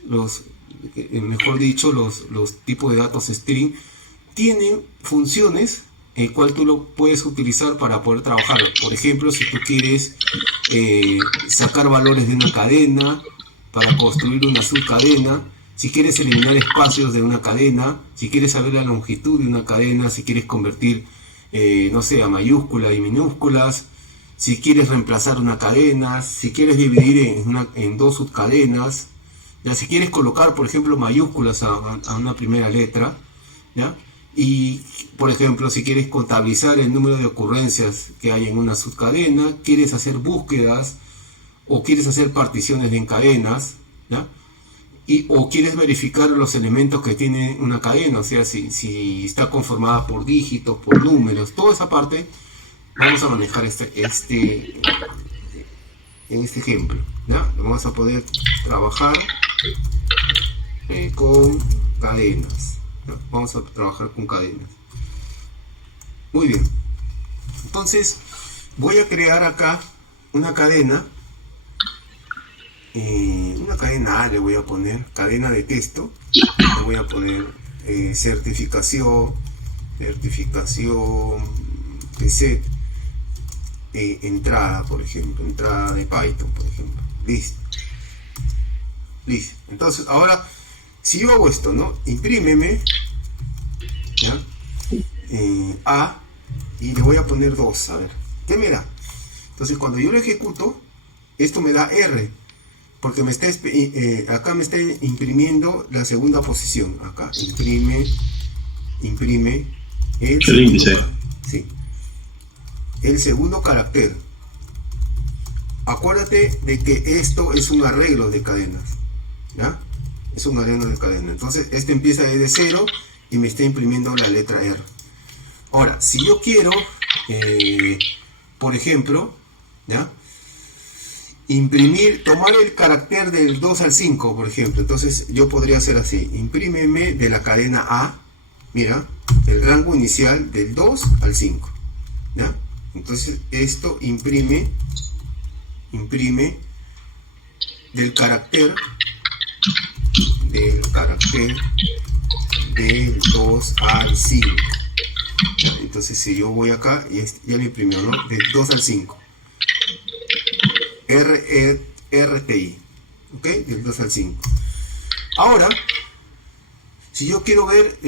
mejor dicho, los tipos de datos string, tienen funciones el cual tú lo puedes utilizar para poder trabajar. Por ejemplo, si tú quieres sacar valores de una cadena para construir una subcadena, si quieres eliminar espacios de una cadena, si quieres saber la longitud de una cadena, si quieres convertir, no sé, a mayúsculas y minúsculas, si quieres reemplazar una cadena, si quieres dividir en dos subcadenas, ¿ya? Si quieres colocar, por ejemplo, mayúsculas a una primera letra, ¿ya? Y, por ejemplo, si quieres contabilizar el número de ocurrencias que hay en una subcadena, quieres hacer búsquedas o quieres hacer particiones en cadenas, ¿ya? O quieres verificar los elementos que tiene una cadena, o sea, si está conformada por dígitos, por números, toda esa parte vamos a manejar en este ejemplo, ¿ya? Vamos a poder trabajar con cadenas, ¿no? Vamos a trabajar con cadenas. Muy bien. Entonces voy a crear acá una cadena. Una cadena A le voy a poner, cadena de texto. Le voy a poner certificación preset, entrada, por ejemplo, entrada de Python, por ejemplo. Listo. Entonces, ahora, si yo hago esto, ¿no? Imprímeme, ¿ya? A, y le voy a poner 2, a ver, ¿qué me da? Entonces, cuando yo lo ejecuto, esto me da R, porque acá me está imprimiendo la segunda posición. Acá, imprime el índice. Sí. El segundo carácter. Acuérdate de que esto es un arreglo de cadenas, ¿ya? Es un arreglo de cadena. Entonces, este empieza desde 0 y me está imprimiendo la letra R. Ahora, si yo quiero, por ejemplo, ¿ya? Tomar el carácter del 2 al 5, por ejemplo. Entonces, yo podría hacer así: imprímeme de la cadena A, mira, el rango inicial del 2 al 5, ¿ya? Entonces, esto imprime del carácter del 2 al 5. Entonces, si yo voy acá, ya me imprimió, ¿no? Del 2 al 5. RTI, ¿ok? Del 2 al 5. Ahora, si yo quiero ver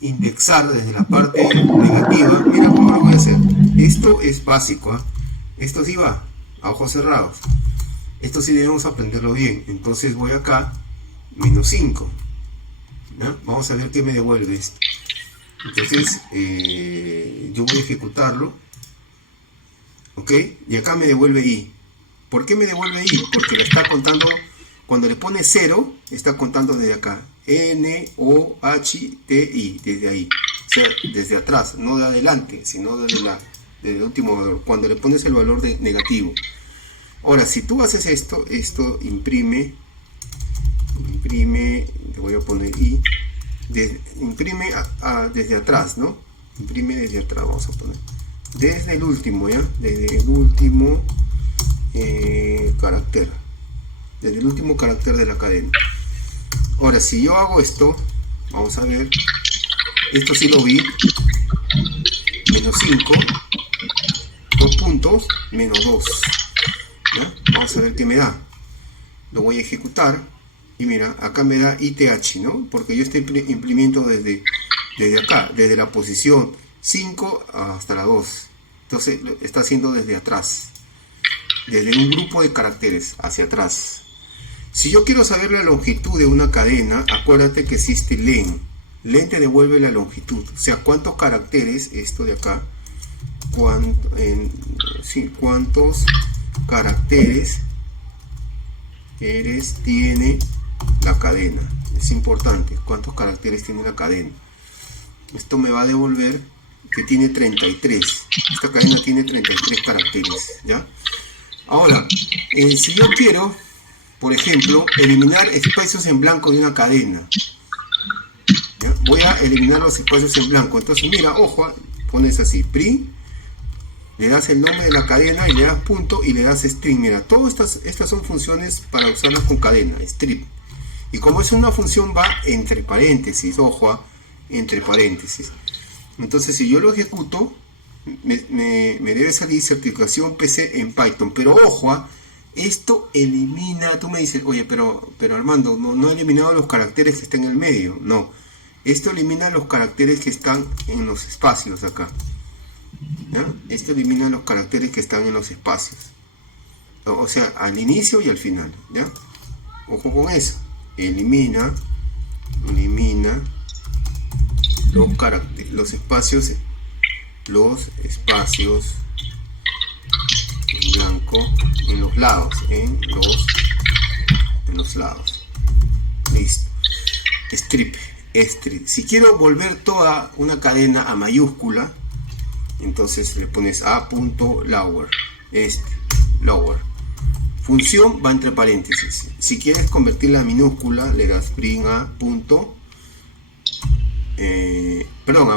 indexar desde la parte negativa, mira cómo lo voy a hacer. Esto es básico, ¿eh? Esto sí va a ojos cerrados. Esto sí debemos aprenderlo bien. Entonces voy acá, menos 5, ¿no? Vamos a ver qué me devuelve esto. Entonces yo voy a ejecutarlo, ¿ok? Y acá me devuelve I. ¿Por qué me devuelve I? Porque le está contando, cuando le pone 0, está contando desde acá. NOHTI, desde ahí. O sea, desde atrás, no de adelante, sino desde el último valor, cuando le pones el valor de negativo. Ahora, si tú haces esto imprime, le voy a poner I, imprime desde atrás, ¿no? Imprime desde atrás, vamos a poner. Desde el último, ¿ya? Desde el último carácter. Desde el último carácter de la cadena. Ahora, si yo hago esto, vamos a ver. Esto sí lo vi. Menos 5. 2 puntos, menos 2. ¿Ya? Vamos a ver qué me da. Lo voy a ejecutar. Y mira, acá me da ITH, ¿no? Porque yo estoy imprimiendo desde acá, desde la posición 5 hasta la 2. Entonces lo está haciendo desde atrás, desde un grupo de caracteres hacia atrás. Si yo quiero saber la longitud de una cadena, acuérdate que existe len. Len te devuelve la longitud, o sea, cuántos caracteres, esto de acá, cuántos caracteres tiene la cadena. Es importante, cuántos caracteres tiene la cadena. Esto me va a devolver que tiene 33. Esta cadena tiene 33 caracteres, ¿ya? Ahora, si yo quiero, por ejemplo, eliminar espacios en blanco de una cadena, ¿ya? Voy a eliminar los espacios en blanco. Entonces, mira, ojo, pones así, print, le das el nombre de la cadena y le das punto y le das string. Mira, todas estas son funciones para usarlas con cadena, strip. Y como es una función, va entre paréntesis, ojo, entre paréntesis. Entonces, si yo lo ejecuto, me debe salir certificación PC en Python. Pero ojo, esto elimina, tú me dices, oye, pero Armando, no he eliminado los caracteres que están en el medio. No, esto elimina los caracteres que están en los espacios acá, ¿ya? Esto elimina los caracteres que están en los espacios, o sea, al inicio y al final, ¿ya? Ojo con eso, elimina los caracteres, los espacios en blanco en los lados, en los lados. Listo. Strip. Si quiero volver toda una cadena a mayúscula, entonces le pones a.lower, lower. Función va entre paréntesis. Si quieres convertirla a minúscula, le das print a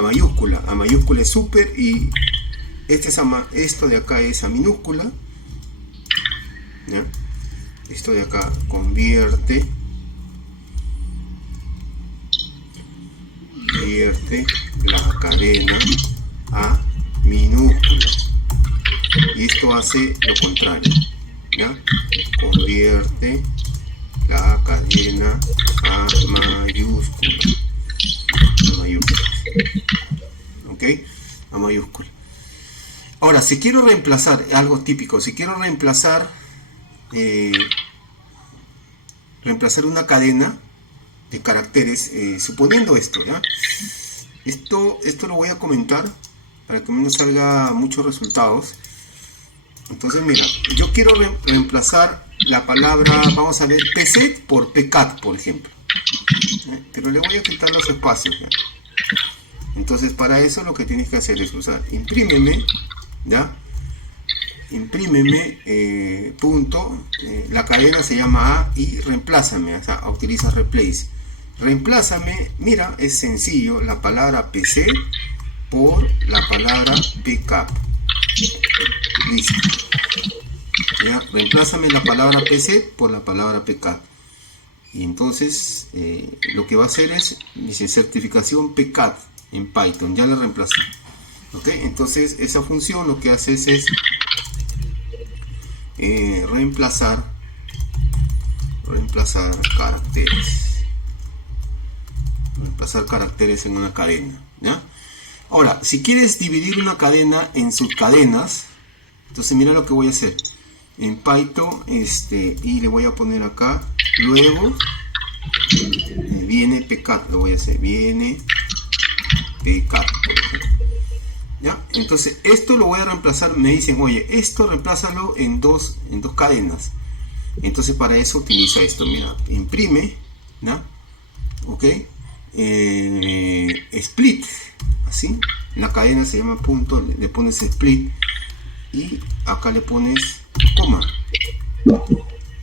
mayúscula. A mayúscula es super y esto de acá es a minúscula, ¿ya? Esto de acá convierte la cadena a minúscula, y esto hace lo contrario, ¿ya? Convierte la cadena a mayúscula, ok, a mayúscula. Ahora, si quiero reemplazar algo típico, si quiero reemplazar una cadena de caracteres, suponiendo esto, ¿ya? Esto lo voy a comentar para que me salga muchos resultados. Entonces, mira, yo quiero reemplazar la palabra, vamos a ver, pset por pcat, por ejemplo, pero le voy a quitar los espacios, ¿ya? Entonces, para eso lo que tienes que hacer es usar imprímeme, ¿ya? Imprímeme punto, la cadena se llama a y reemplázame, o sea, utiliza replace. Reemplázame, mira, es sencillo, la palabra pc por la palabra pcap. Listo. ¿Ya? Reemplázame la palabra pc por la palabra pcap. Y entonces lo que va a hacer es, dice certificación pcap en Python, ya la reemplazé. ¿Ok? Entonces esa función lo que hace es reemplazar caracteres. Reemplazar caracteres en una cadena, ¿ya? Ahora, si quieres dividir una cadena en subcadenas, entonces mira lo que voy a hacer en Python, y le voy a poner acá, luego viene pcat, lo voy a hacer, viene pcat, por ejemplo, ¿ya? Entonces esto lo voy a reemplazar, me dicen, oye, esto reemplázalo en dos cadenas. Entonces para eso utilizo esto, mira, imprime, ¿no? Ok, split, así, la cadena se llama punto, le pones split y acá le pones coma.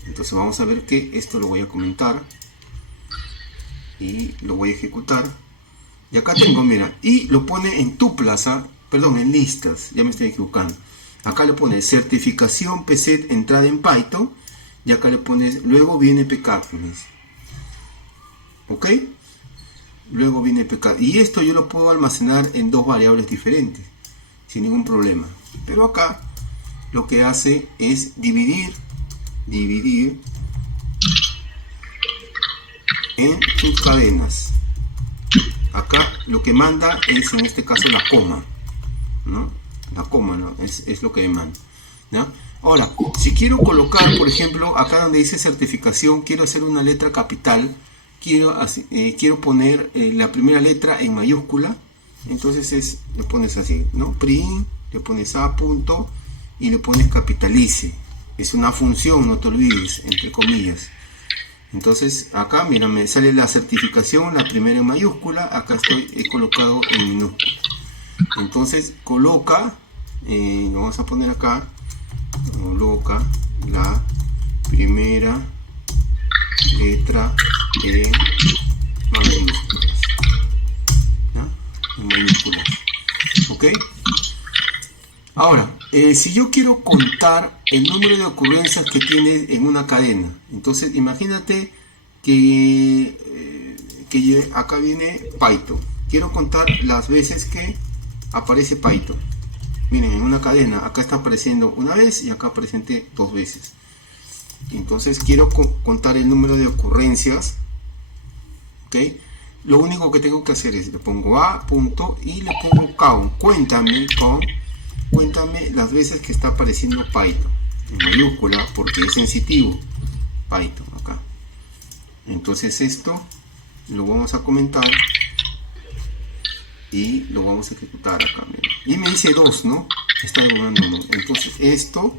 Entonces vamos a ver que esto lo voy a comentar y lo voy a ejecutar, y acá tengo, mira, y lo pone en tuplas, perdón, en listas, ya me estoy equivocando. Acá le pones certificación pset entrada en Python, y acá le pones, luego viene pcap, ok, luego viene pcap, y esto yo lo puedo almacenar en dos variables diferentes sin ningún problema. Pero acá lo que hace es dividir en subcadenas. Acá lo que manda es, en este caso, la coma, ¿no? La coma, ¿no? Es lo que manda, ¿no? Ahora, si quiero colocar, por ejemplo, acá donde dice certificación, quiero hacer una letra capital, quiero poner la primera letra en mayúscula, entonces le pones así, ¿no? Print, le pones a punto y le pones capitalice, Es una función, no te olvides, entre comillas. Entonces acá, mira, me sale la certificación, la primera en mayúscula, acá he colocado en minúscula. Entonces coloca, vamos a poner acá, coloca la primera letra en mayúsculas, ¿ya? En mayúsculas, ¿ok? Ahora, si yo quiero contar el número de ocurrencias que tiene en una cadena, entonces imagínate que acá viene Python. Quiero contar las veces que aparece Python. Miren, en una cadena, acá está apareciendo una vez y acá presente 2 veces. Entonces quiero contar el número de ocurrencias, ¿ok? Lo único que tengo que hacer es, le pongo a punto y le pongo count. Cuéntame las veces que está apareciendo Python en mayúscula, porque es sensitivo Python acá. Entonces esto lo vamos a comentar y lo vamos a ejecutar acá. Y me dice 2, ¿no? Está devolviendo 1. Entonces esto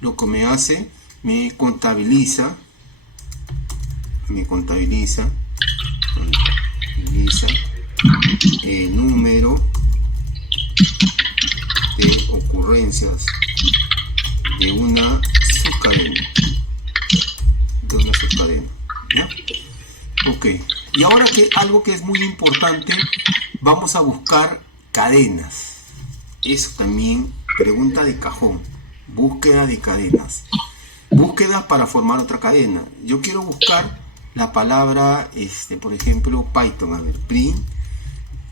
lo que me hace, me contabiliza el número de ocurrencias de una subcadena. ¿Ya? Ok, y ahora algo que es muy importante, vamos a buscar cadenas. Eso también, pregunta de cajón, búsqueda de cadenas, búsquedas para formar otra cadena. Yo quiero buscar la palabra, por ejemplo, Python, a ver, print,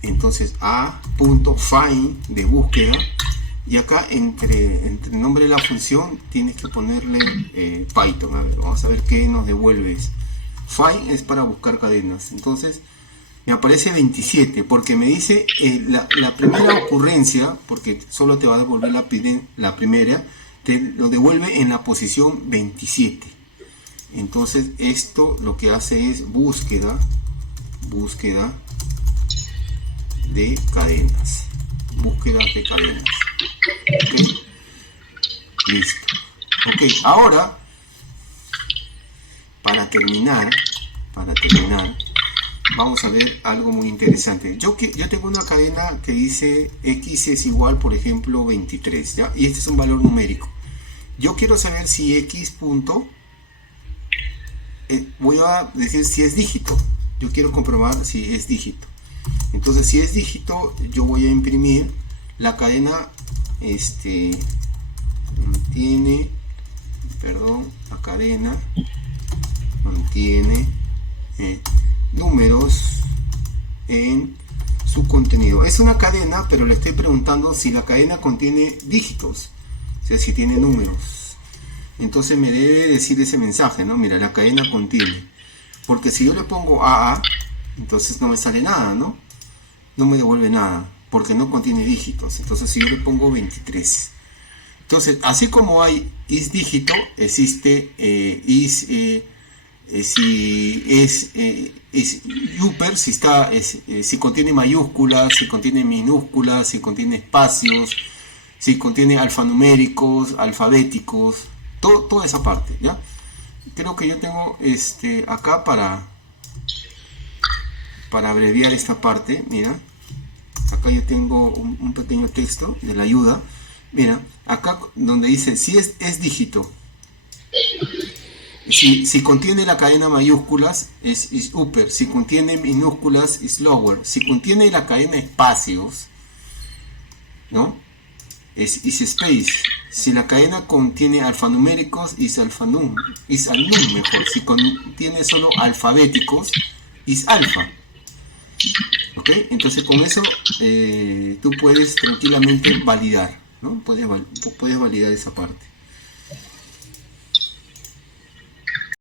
entonces a.find de búsqueda, y acá entre el nombre de la función tienes que ponerle Python. A ver, vamos a ver qué nos devuelve. Find es para buscar cadenas, entonces me aparece 27 porque me dice la primera ocurrencia, porque solo te va a devolver la primera, te lo devuelve en la posición 27. Entonces esto lo que hace es búsqueda de cadenas. ¿Ok? Listo. Ok, ahora para terminar vamos a ver algo muy interesante. Yo tengo una cadena que dice x es igual, por ejemplo, 23, ¿ya? Y este es un valor numérico. Yo quiero saber si x punto, voy a decir si es dígito. Yo quiero comprobar si es dígito. Entonces, si es dígito, yo voy a imprimir la cadena, la cadena contiene números en su contenido. Es una cadena, pero le estoy preguntando si la cadena contiene dígitos, o sea, si tiene números. Entonces me debe decir ese mensaje, ¿no? Mira, la cadena contiene. Porque si yo le pongo AA, entonces no me sale nada, ¿no? No me devuelve nada, porque no contiene dígitos. Entonces si yo le pongo 23. Entonces, así como hay is dígito, existe si es upper, si contiene mayúsculas, si contiene minúsculas, si contiene espacios, si contiene alfanuméricos, alfabéticos, toda esa parte, ¿ya? Creo que yo tengo acá para abreviar esta parte. Mira, acá yo tengo un pequeño texto de la ayuda. Mira, acá donde dice si es dígito, si contiene la cadena mayúsculas es upper, si contiene minúsculas es lower, si contiene la cadena espacios, ¿no? Es space. Si la cadena contiene alfanuméricos es alfanum mejor. Si contiene solo alfabéticos es alfa. ¿Ok? Entonces con eso tú puedes tranquilamente validar, ¿no? Puedes validar esa parte.